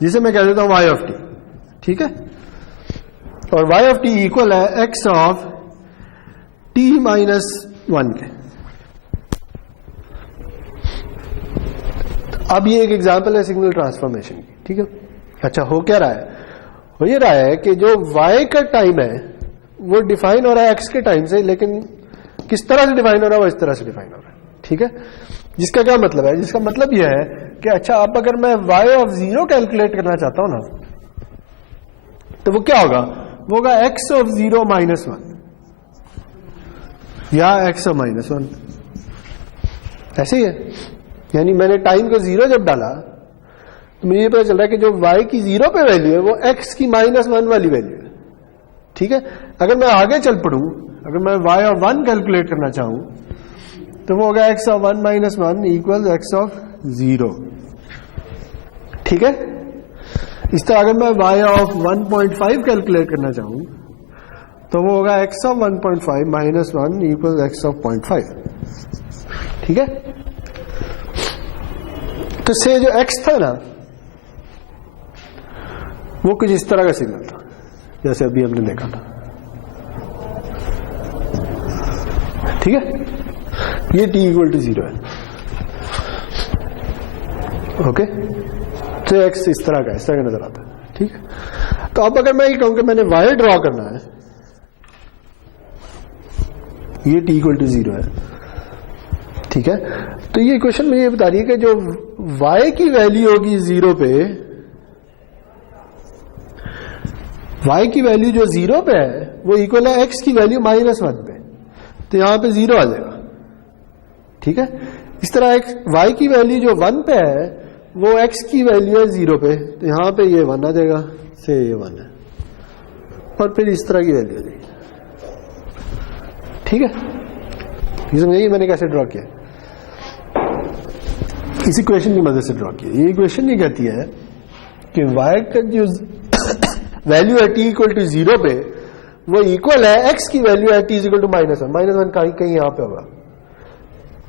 जिसे मैं कह देता हूं वाई ऑफ टी, ठीक है। और वाई ऑफ टी इक्वल है एक्स ऑफ टी माइनस 1 के। अब ये एक एग्जांपल है सिग्नल ट्रांसफॉर्मेशन की, ठीक है। अच्छा हो क्या रहा है, हो ये रहा है कि जो y का टाइम है वो डिफाइन हो रहा है x के टाइम से, लेकिन किस तरह से डिफाइन हो रहा है वो इस तरह से डिफाइन हो रहा है, ठीक है। जिसका क्या मतलब है, जिसका मतलब यह है कि अच्छा अब अगर मैं y ऑफ 0 कैलकुलेट करना चाहता हूं ना तो वो क्या होगा, वो होगा x ऑफ 0 माइनस 1 या x ऑफ माइनस 1, ऐसे ही है। यानी मैंने टाइम को 0 जब डाला तो मुझे ये पता चल रहा है कि जो y की 0 पे वैल्यू है वो x की माइनस 1 वाली वैल्यू है, ठीक है। अगर मैं आगे चल पड़ूं, अगर मैं y ऑफ 1 कैलकुलेट करना चाहूं तो वो होगा x of 1 minus 1 equal x of 0, ठीक है। इस तरह अगर मैं y ऑफ 1.5 कैलकुलेट करना चाहूं तो वो होगा x of 1.5 minus 1 equal x of 0.5, ठीक है। तो से जो x था ना वो कुछ इस तरह का सिग्नल था जैसे अभी हमने देखा था, ठीक है। ये t इक्वल टू 0 है, ओके। तो x इस तरह का नजर आता है, ठीक है। तो अब अगर मैं ये कहूं कि मैंने y ड्रॉ करना है, ये t इक्वल टू 0 है, ठीक है। तो ये क्वेश्चन मुझे ये बता रही है कि जो y की वैल्यू होगी 0 पे, y की वैल्यू जो 0 पे है वो इक्वल है x की वैल्यू माइनस 1 पे, तो यहां पे 0 आ जाएगा, ठीक है। इस तरह y की वैल्यू जो 1 पे है वो x की वैल्यू है 0 पे, तो यहां पे ये 1 आ जाएगा, से ये 1 है, और फिर इस तरह की वैल्यू आ जाएगी, ठीक है। ये समझिए मैंने कैसे ड्रॉ किया, इस इक्वेशन की मदद से ड्रॉ किया। ये इक्वेशन ये कहती है कि y का जो वैल्यू है t इक्वल टू 0 पे वो इक्वल है x की वैल्यू है t equal to minus 1, minus 1 कहीं यहां पे होगा,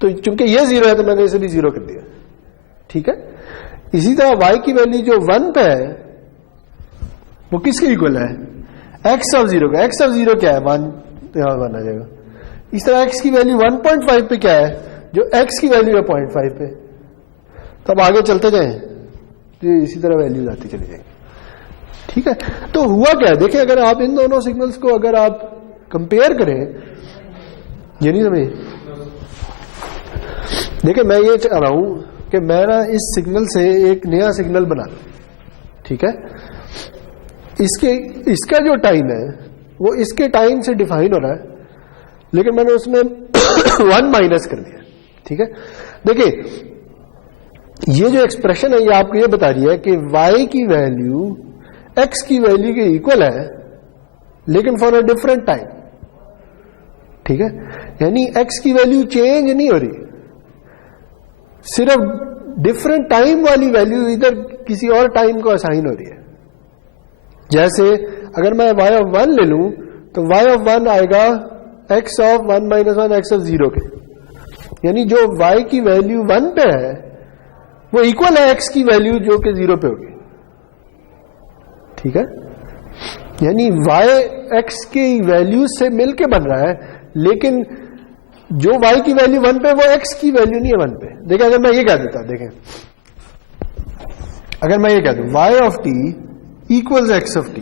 तो चूंकि ये 0 है तो मैंने इसे भी 0 कर दिया, ठीक है। इसी तरह y की वैल्यू जो 1 पे है वो किसके इक्वल है, x ऑफ 0 का। x ऑफ 0 क्या है, 1, तो यहां 1 आ जाएगा। इस तरह x की वैल्यू 1.5 पे क्या है, जो x की वैल्यू है 0.5 पे। तो अब आगे चलते जाएं, तो ये इसी तरह वैल्यूज आती चली जाएंगी। ठीक है, तो हुआ क्या है, देखिए अगर आप इन दोनों सिग्नल्स को अगर आप कंपेयर करें, ये नहीं समझे, देखिए मैं ये चाह रहा हूं कि मैं ना इस सिग्नल से एक नया सिग्नल बना लूं, ठीक है, इसका जो टाइम है वो इसके टाइम से डिफाइन हो रहा है, लेकिन मैंने उसमें 1 माइनस कर दिया। ठीक है, देखिए ये जो एक्सप्रेशन है ये आपको ये बता रही है कि y की वैल्यू x की वैल्यू के इक्वल है, लेकिन फॉर अ डिफरेंट टाइम। ठीक है, यानी x की वैल्यू चेंज नहीं हो रही, सिर्फ डिफरेंट टाइम वाली वैल्यू इधर किसी और टाइम को असाइन हो रही है। जैसे अगर मैं y ऑफ 1 ले लूं तो y ऑफ 1 आएगा x of 1 minus 1 x of 0 के, यानी जो y की वैल्यू 1 पे है वो इक्वल है x की वैल्यू जो कि 0 पे होगी। ठीक है, यानी y x की वैल्यू से मिलके बन रहा है, लेकिन जो y की वैल्यू 1 पे वो x की वैल्यू नहीं है 1 पे। देखिए अगर मैं ये कह देता, देखें अगर मैं ये कह दूं y of t equals x of t,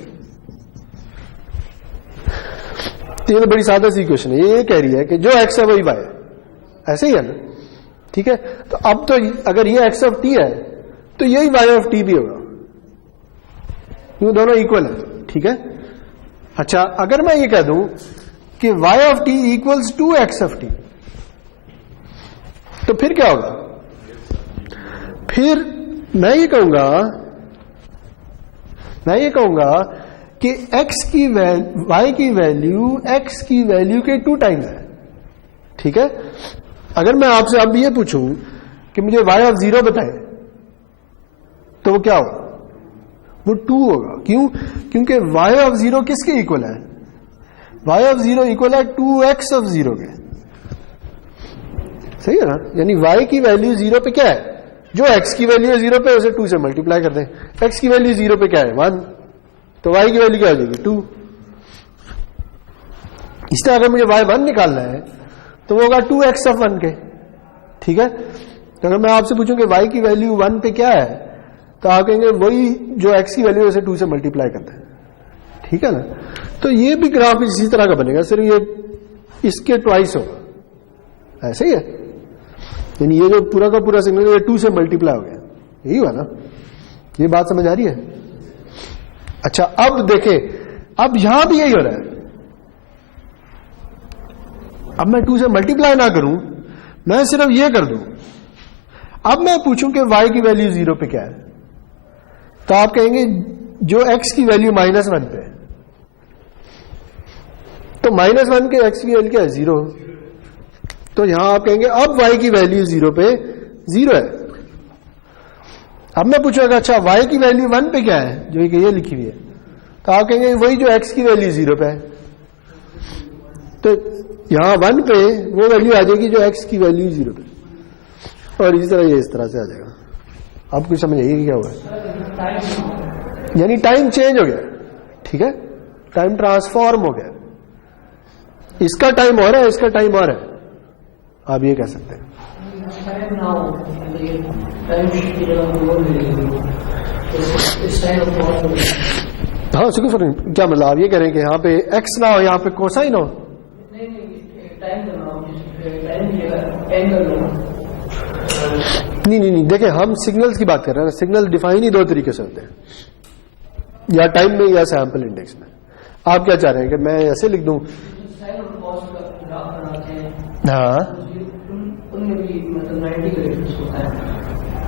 तो ये तो बड़ी सादा सी इक्वेशन है, ये कह रही है कि जो x है वही y है, ऐसे ही है ना। ठीक है, तो अब तो अगर ये x ऑफ t है तो यही y ऑफ t भी होगा, क्यों दोनों इक्वल है। ठीक है, अच्छा अगर मैं ये कह दूं कि y of t equals to x of t, तो फिर क्या होगा, फिर मैं ये कहूंगा कि x की y की वैल्यू x की वैल्यू के 2 टाइम्स है। ठीक है, अगर मैं आपसे अब ये पूछूं कि मुझे y ऑफ 0 बताएं तो वो क्या होगा, वो 2 होगा। क्यों, क्योंकि y ऑफ 0 किसके इक्वल है, y ऑफ 0 इक्वल है 2x ऑफ 0 के। सही है ना, यानी y की वैल्यू 0 पे क्या है, जो x की वैल्यू है 0 पे उसे 2 से मल्टीप्लाई कर दें। x की वैल्यू 0 पे क्या है 1, तो y की वैल्यू क्या हो जाएगी 2। इस तरह अगर मुझे y1 निकालना है तो वो होगा 2x ऑफ 1 के। ठीक है, तो अगर मैं आपसे पूछूं कि y की वैल्यू 1 पे क्या है, तो आप कहेंगे वही जो x की वैल्यू है उसे 2 से मल्टीप्लाई करते हैं। ठीक है ना, तो ये भी ग्राफ इसी तरह का बनेगा, सिर्फ ये इसके ट्वाइस होगा, ऐसे ही है, यानी ये जो पूरा का पूरा सिग्नल ये 2 से मल्टीप्लाई हो गया, यही हुआ ना, ये बात समझ आ रही है। अच्छा अब देखें, अब यहां भी यही हो रहा है, अब मैं 2 से मल्टीप्लाई ना करूं, मैं सिर्फ ये कर दूं, अब मैं पूछूं कि y की वैल्यू 0 पे क्या है, तो आप कहेंगे जो x की वैल्यू -1 पे है, तो -1 के x की वैल्यू क्या है 0, तो यहां आप कहेंगे अब y की वैल्यू 0 पे 0 है। अब मैं पूछूंगा अच्छा y की वैल्यू 1 पे क्या है, जो कि ये लिखी हुई है, तो आप कहेंगे वही जो x की वैल्यू 0 पे है, तो यहां 1 पे वो वैल्यू आ जाएगी जो x की वैल्यू 0 पे, और इसी तरह ये इस तरह से आ जाएगा। आप कुछ समझ आइए क्या हुआ, यानी टाइम चेंज हो गया। ठीक है, टाइम ट्रांसफॉर्म हो गया, इसका टाइम और है, इसका टाइम और है, आप ये कह सकते हैं। हाँ सुखी सर, क्या मतलब आप ये कह रहे हैं कि यहाँ पे x ना हो, यहाँ पे कोसाइन हो? नहीं, देखिए हम सिग्नल्स की बात कर रहे हैं, सिग्नल डिफाइन ही 2 तरीके से होते हैं, या टाइम में या सैंपल इंडेक्स में। आप क्या चाह रहे हैं कि मैं ऐसे लिख दूं? हाँ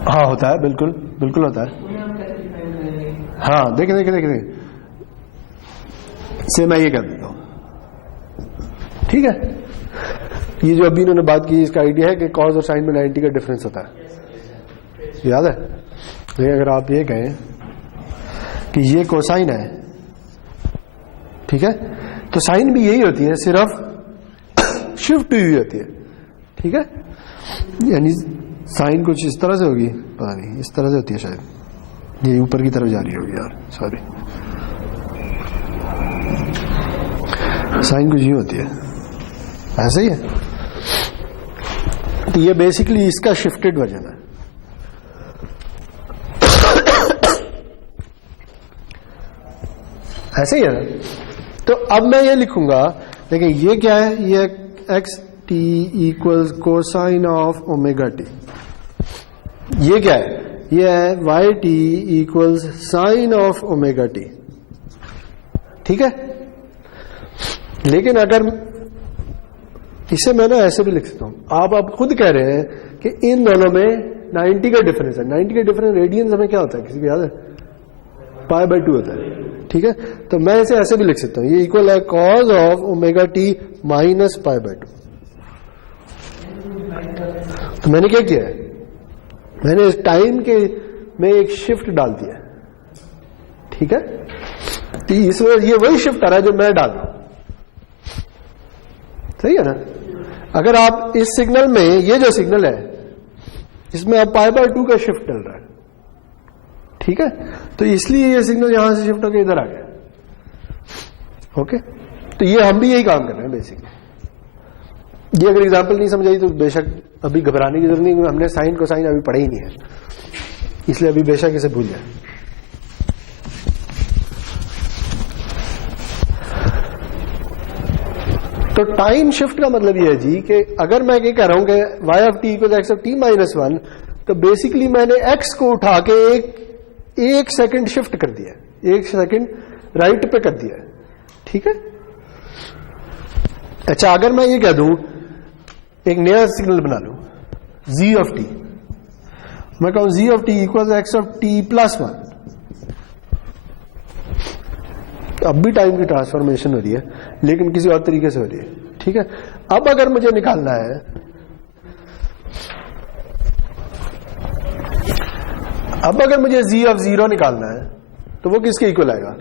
हाँ होता है, बिल्कुल बिल्कुल होता है। हाँ देखें से मैं ये कर देता हूं। ठीक है, ये जो अभी इन्होंने बात की इसका आइडिया है कि कॉज और साइन में 90 का डिफरेंस होता है, याद है। लेकिन अगर आप ये कहें कि ये कोसाइन है, ठीक है, तो साइन भी यही होती है, सिर्फ शिफ्ट हुई होती है। ठीक है, यानी साइन कुछ इस तरह से होगी, पता नहीं इस तरह से होती है शायद, ये ऊपर की तरफ जा रही होगी यार, सॉरी, साइन कुछ ये होती है, ऐसे ही है। तो ये बेसिकली इसका शिफ्टेड वर्जन है। ऐसे ही है ना। तो अब मैं ये लिखूंगा, देखिए ये क्या है, ये x t equals cosine of omega t. ये क्या है, ये है y t equals sine of omega t. ठीक है, लेकिन अगर इसे मैं ना ऐसे भी लिख सकता हूं, आप खुद कह रहे हैं कि इन दोनों में 90 का डिफरेंस है। 90 का डिफरेंस रेडियंस में क्या होता है, किसी को याद है? π/2 होता है। ठीक है, तो मैं इसे ऐसे भी लिख सकता हूं, ये इक्वल है cos of omega t minus π/2। तो मैंने क्या किया है, मैंने इस टाइम के में एक शिफ्ट डाल दिया। ठीक है, तो इसमें ये वही शिफ्ट आ रहा है जो मैं डाल रहा हूं। सही है ना। अगर आप इस सिग्नल में, ये जो सिग्नल है इसमें आप π/2 का शिफ्ट डल रहा है। ठीक है, तो इसलिए ये सिग्नल यहां से शिफ्ट होकर इधर आ गया। ओके, तो ये हम भी यही काम कर रहे हैं बेसिकली। ये अगर एग्जांपल नहीं समझाई तो बेशक अभी घबराने की जरूरत नहीं, हमने साइन कोसाइन अभी पढ़ा ही नहीं है, इसलिए अभी बेशक इसे भूल जाए। तो टाइम शिफ्ट का मतलब ये है जी कि अगर मैं ये कह रहा हूं कि y of T equal x of t minus 1, तो बेसिकली मैंने x को उठा के एक सेकंड शिफ्ट कर दिया, एक सेकंड राइट पे कर दिया। ठीक है, अच्छा अगर मैं ये कह दूं, एक नया सिग्नल बना लूं z ऑफ टी, मैं कहूं z of T equal x of t plus 1, अब भी टाइम की ट्रांसफॉर्मेशन हो रही है लेकिन किसी और तरीके से हो रही है। ठीक है, अब अगर मुझे निकालना है, अब अगर मुझे z ऑफ 0 निकालना है तो वो किसके इक्वल आएगा,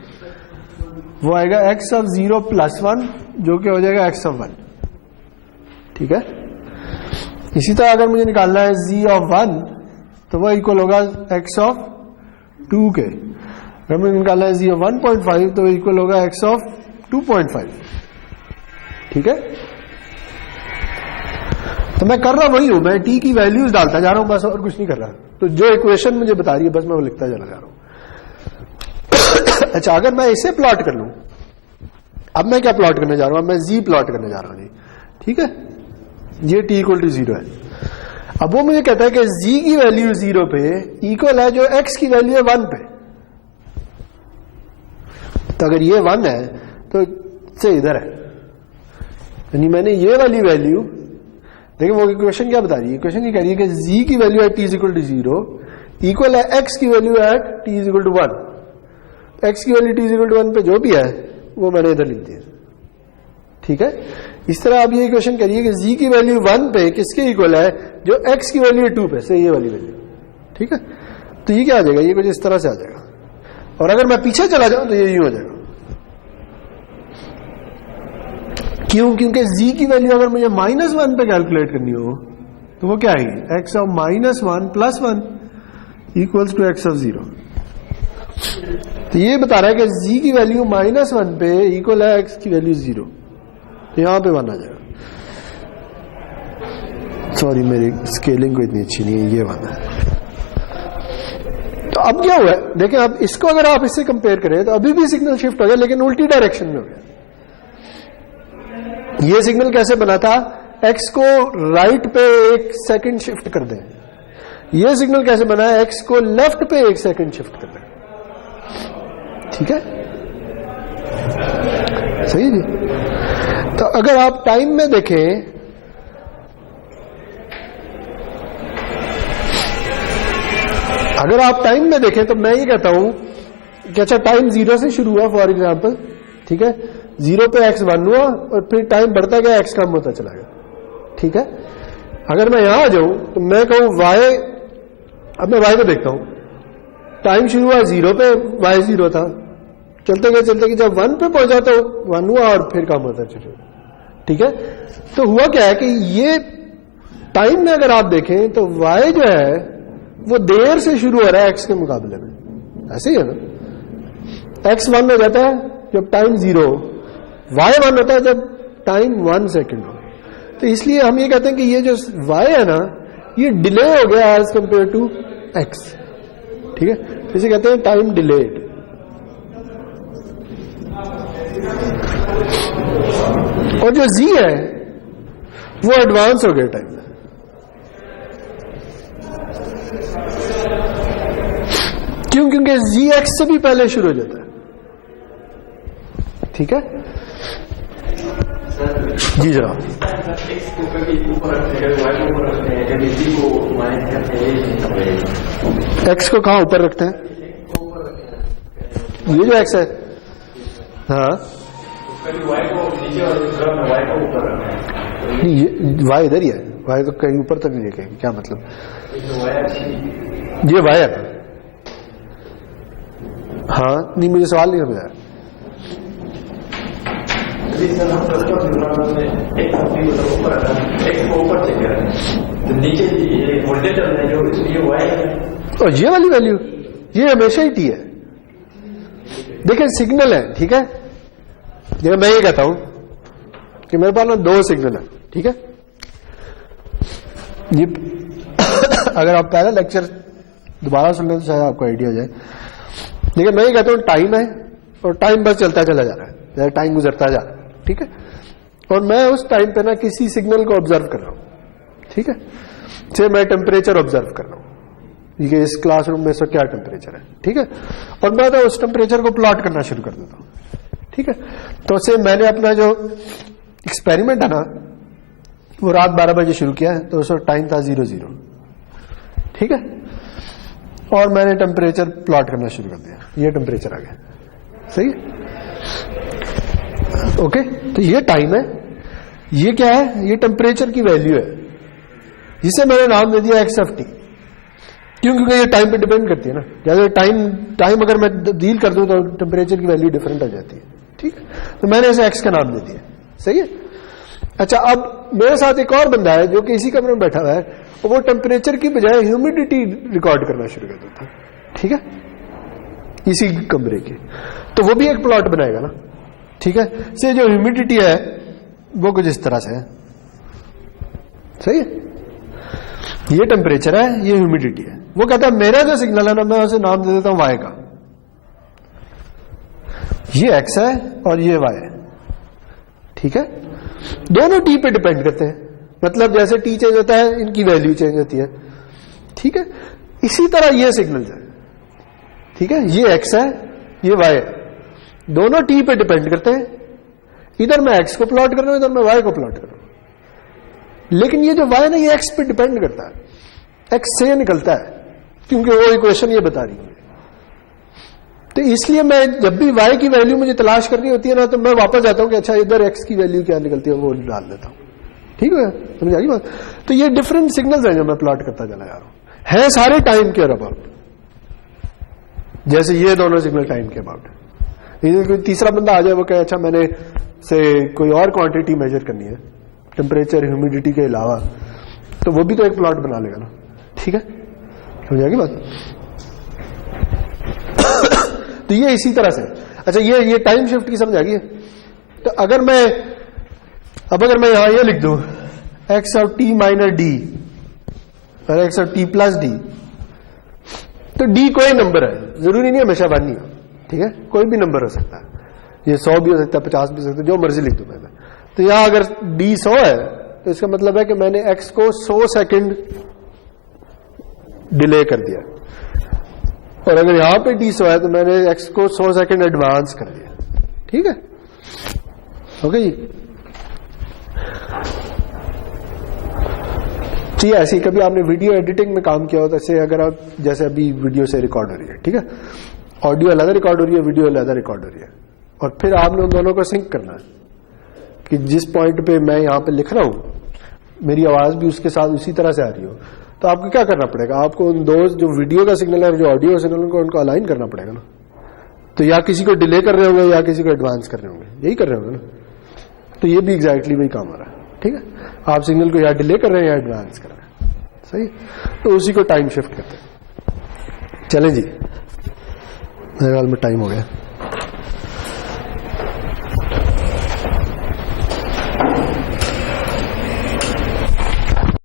वो आएगा x ऑफ 0 प्लस 1, जो कि हो जाएगा x ऑफ 1। ठीक है, इसी तरह अगर मुझे निकालना है z ऑफ 1 तो वो इक्वल होगा x ऑफ 2 के। अगर मुझे निकालना है z ऑफ 1.5 तो इक्वल होगा x ऑफ 2.5। ठीक है, तो मैं कर रहा वही हूं, मैं t की वैल्यूज डालता जा रहा हूं बस, और कुछ नहीं कर रहा। तो जो इक्वेशन मुझे बता रही है बस मैं वो लिखता चला जा रहा हूं। अच्छा अगर मैं इसे प्लॉट कर लूं, अब मैं क्या प्लॉट करने जा रहा हूं, अब मैं z प्लॉट करने जा रहा हूं जी। ठीक है, ये t इक्वल टू 0 है। अब वो मुझे कहता है कि z की वैल्यू 0 पे इक्वल है जो x की वैल्यू है 1 पे। तो अगर ये 1 है तो से इधर है, यानी मैंने ये वाली वैल्यू, देखिए वो इक्वेशन क्या बता रही है, इक्वेशन ये कह रही है कि z की value at t is equal to 0 equal है x की value at t is equal to 1। x की value t is equal to 1 पे जो भी है वो मैंने इधर लिख दिया। ठीक है, इस तरह अब ये इक्वेशन कह रही है कि z की वैल्यू 1 पे किसके इक्वल है, जो x की वैल्यू 2 पे, से ये वाली वैल्यू। ठीक है, तो ये क्या आ जाएगा, ये कुछ इस तरह से आ जाएगा। और अगर मैं पीछे चला जाऊं तो ये यूं हो जाएगा। क्यों, क्योंकि z की वैल्यू अगर मुझे -1 पे कैलकुलेट करनी हो तो वो क्या आएगी, x of -1 plus 1 equals to x of 0। तो ये बता रहा है कि z की वैल्यू -1 पे इक्वल है x की वैल्यू 0, तो यहां पे 1 आ जाएगा। सॉरी मेरी स्केलिंग को इतनी अच्छी नहीं है, ये 1 है। तो अब क्या हुआ है, देखें अब इसको अगर आप इससे कंपेयर करें तो अभी भी सिग्नल शिफ्ट हो गया लेकिन उल्टी डायरेक्शन में हो गया। ये सिग्नल कैसे बना था, x को राइट पे 1 सेकंड शिफ्ट कर दें। ये सिग्नल कैसे बना है, x को लेफ्ट पे 1 सेकंड शिफ्ट कर दें। ठीक है, सही जी। तो अगर आप टाइम में देखें, अगर आप टाइम में देखें तो मैं ये कहता हूं कि अच्छा टाइम 0 से शुरू हुआ फॉर एग्जांपल। ठीक है, 0 पे x 1 हुआ और फिर टाइम बढ़ता गया, x कम होता चला गया। ठीक है, अगर मैं यहां आ जाऊं तो मैं कहूं y, अब मैं y को देखता हूं, टाइम शुरू हुआ 0 पे, y 0 था, चलते गए जब 1 पे पहुंचा तो 1 हुआ और फिर कम होता चला। ठीक है, तो हुआ क्या है कि ये टाइम में अगर आप देखें तो y जो है वो देर से शुरू हो रहा है x के मुकाबले में। ऐसे ही है ना, x 1 हो जाता है जब टाइम 0, y 1 होता है जब टाइम 1 सेकंड हो। तो इसलिए हम ये कहते हैं कि ये जो y है ना, ये डिले हो गया एज कंपेयर टू x। ठीक है, इसे कहते हैं टाइम डिलेड। और जो जी है वो एडवांस हो गया टाइम में। क्यों? क्योंकि जी एक्स से भी पहले शुरू हो जाता है। ठीक है जी जनाब। एक्स को कहां ऊपर रखते हैं? ये जो एक्स है, हाँ नहीं, ये वाई इधर ही है, वाई तो कहीं ऊपर तक नहीं देखेंगे। क्या मतलब? ये वाई है। हाँ नहीं, मुझे सवाल नहीं समझ आया। और ये वाली वैल्यू ये हमेशा ही टी है। देखिए सिग्नल है, ठीक है, जैसे मैं ये कहता हूं कि मेरे पास ना दो सिग्नल है, ठीक है। ये अगर आप पहला लेक्चर दोबारा सुन लें तो शायद आपको आइडिया हो जाए। देखिए मैं ये कहता हूं टाइम है और टाइम बस चलता चला जा रहा है, जैसे टाइम गुजरता जा रहा है, ठीक है। और मैं उस टाइम पे ना किसी सिग्नल को ऑब्जर्व कर रहा हूं, ठीक है। जैसे मैं टेम्परेचर ऑब्जर्व कर रहा हूं, ये इस क्लासरूम में इसका क्या टेम्परेचर है, ठीक है। और मैं तो उस टेम्परेचर को प्लॉट करना शुरू कर देता हूं, ठीक है। तो से मैंने अपना जो एक्सपेरिमेंट है ना वो रात 12 बजे शुरू किया है, तो उसका टाइम था 00, ठीक है। और मैंने टेम्परेचर प्लॉट करना शुरू कर दिया, ये टेम्परेचर आ गया, सही है, ओके। तो ये टाइम है, ये क्या है? ये टेम्परेचर की वैल्यू है, जिसे मैंने नाम दे दिया एक्स ऑफ टी। क्यों? क्योंकि ये टाइम पे डिपेंड करती है ना। जैसे टाइम अगर मैं डील कर दूं तो टेम्परेचर की वैल्यू डिफरेंट हो जाती है, ठीक है। तो मैंने इसे एक्स का नाम दे दिया, सही है। अच्छा, अब मेरे साथ एक और बंदा है जो कि इसी कमरे में बैठा हुआ है, और वो टेम्परेचर की बजाय ह्यूमिडिटी रिकॉर्ड करना शुरू कर देता है, ठीक है, इसी कमरे की। तो वो भी एक प्लॉट बनाएगा ना, ठीक है। से जो ह्यूमिडिटी है वो कुछ इस तरह से है, सही है। ये टेम्परेचर है, ये ह्यूमिडिटी है। वो कहता है मेरा जो सिग्नल है ना, मैं उसे नाम दे देता हूं वाई का। ये एक्स है और ये वाई है, ठीक है। दोनों टी पे डिपेंड करते हैं, मतलब जैसे टी चेंज होता है इनकी वैल्यू चेंज होती है, ठीक है। इसी तरह ये सिग्नल है, ठीक है। ये एक्स है, ये वाई है, दोनों टी पे डिपेंड करते हैं। इधर मैं एक्स को प्लॉट कर रहा हूं, इधर मैं वाई को प्लॉट कर रहा हूं। लेकिन ये जो वाई ना, ये एक्स पे डिपेंड करता है, एक्स से निकलता है, क्योंकि वो इक्वेशन ये बता रही है। तो इसलिए मैं जब भी वाई की वैल्यू मुझे तलाश करनी होती है ना, तो मैं वापस जाता हूं कि अच्छा इधर एक्स की वैल्यू क्या निकलती है, वो डाल देता हूं, ठीक है, समझ आ गई बात। तो ये डिफरेंट सिग्नल्स हैं जो मैं प्लॉट करता चला जा रहा हूं, है सारे टाइम के अबाउट। जैसे ये दोनों सिग्नल टाइम के अबाउट है। कोई तीसरा बंदा आ जाए, वो कहे अच्छा मैंने से कोई और क्वांटिटी मेजर करनी है टेम्परेचर ह्यूमिडिटी के अलावा, तो वो भी तो एक प्लॉट बना लेगा ना, ठीक है, समझ आ गई बात। तो ये इसी तरह से। अच्छा, ये टाइम शिफ्ट की समझ आ गई है। तो अगर मैं यहां ये लिख दूं x of t minus d और x of t plus d, तो डी कोई नंबर है, जरूरी नहीं हमेशा 1 ही हो, ठीक है, कोई भी नंबर हो सकता है। ये 100 भी हो सकता है, 50 भी हो सकता है, जो मर्जी लिख दूं मैंने। तो यहां अगर डी 100 है तो इसका मतलब है कि मैंने एक्स को 100 सेकंड डिले कर दिया, और अगर यहां पे डी 100 है तो मैंने एक्स को 100 सेकंड एडवांस कर दिया, ठीक है, ओके जी। जी ऐसी कभी आपने वीडियो एडिटिंग में काम किया हो, तो ऐसे अगर आप जैसे अभी वीडियो से रिकॉर्ड हो रही है, ठीक है, ऑडियो अलग रिकॉर्ड हो रही है, वीडियो अलग रिकॉर्ड हो रही है, और फिर आपने उन दोनों को सिंक करना है कि जिस पॉइंट पे मैं यहां पे लिख रहा हूं मेरी आवाज भी उसके साथ उसी तरह से आ रही हो। तो आपको क्या करना पड़ेगा? आपको उन दो जो वीडियो का सिग्नल है और जो ऑडियो सिग्नल है उनको अलाइन करना पड़ेगा ना। तो या किसी को डिले कर रहे होंगे या किसी को एडवांस कर रहे होंगे, यही कर रहे होंगे ना। तो ये भी एग्जैक्टली वही काम आ रहा है, ठीक है। आप सिग्नल को या डिले कर रहे हैं या एडवांस कर रहे हैं, सही। तो उसी को टाइम शिफ्ट करते हैं। चलें जी, मेरे ख्याल में टाइम हो गया।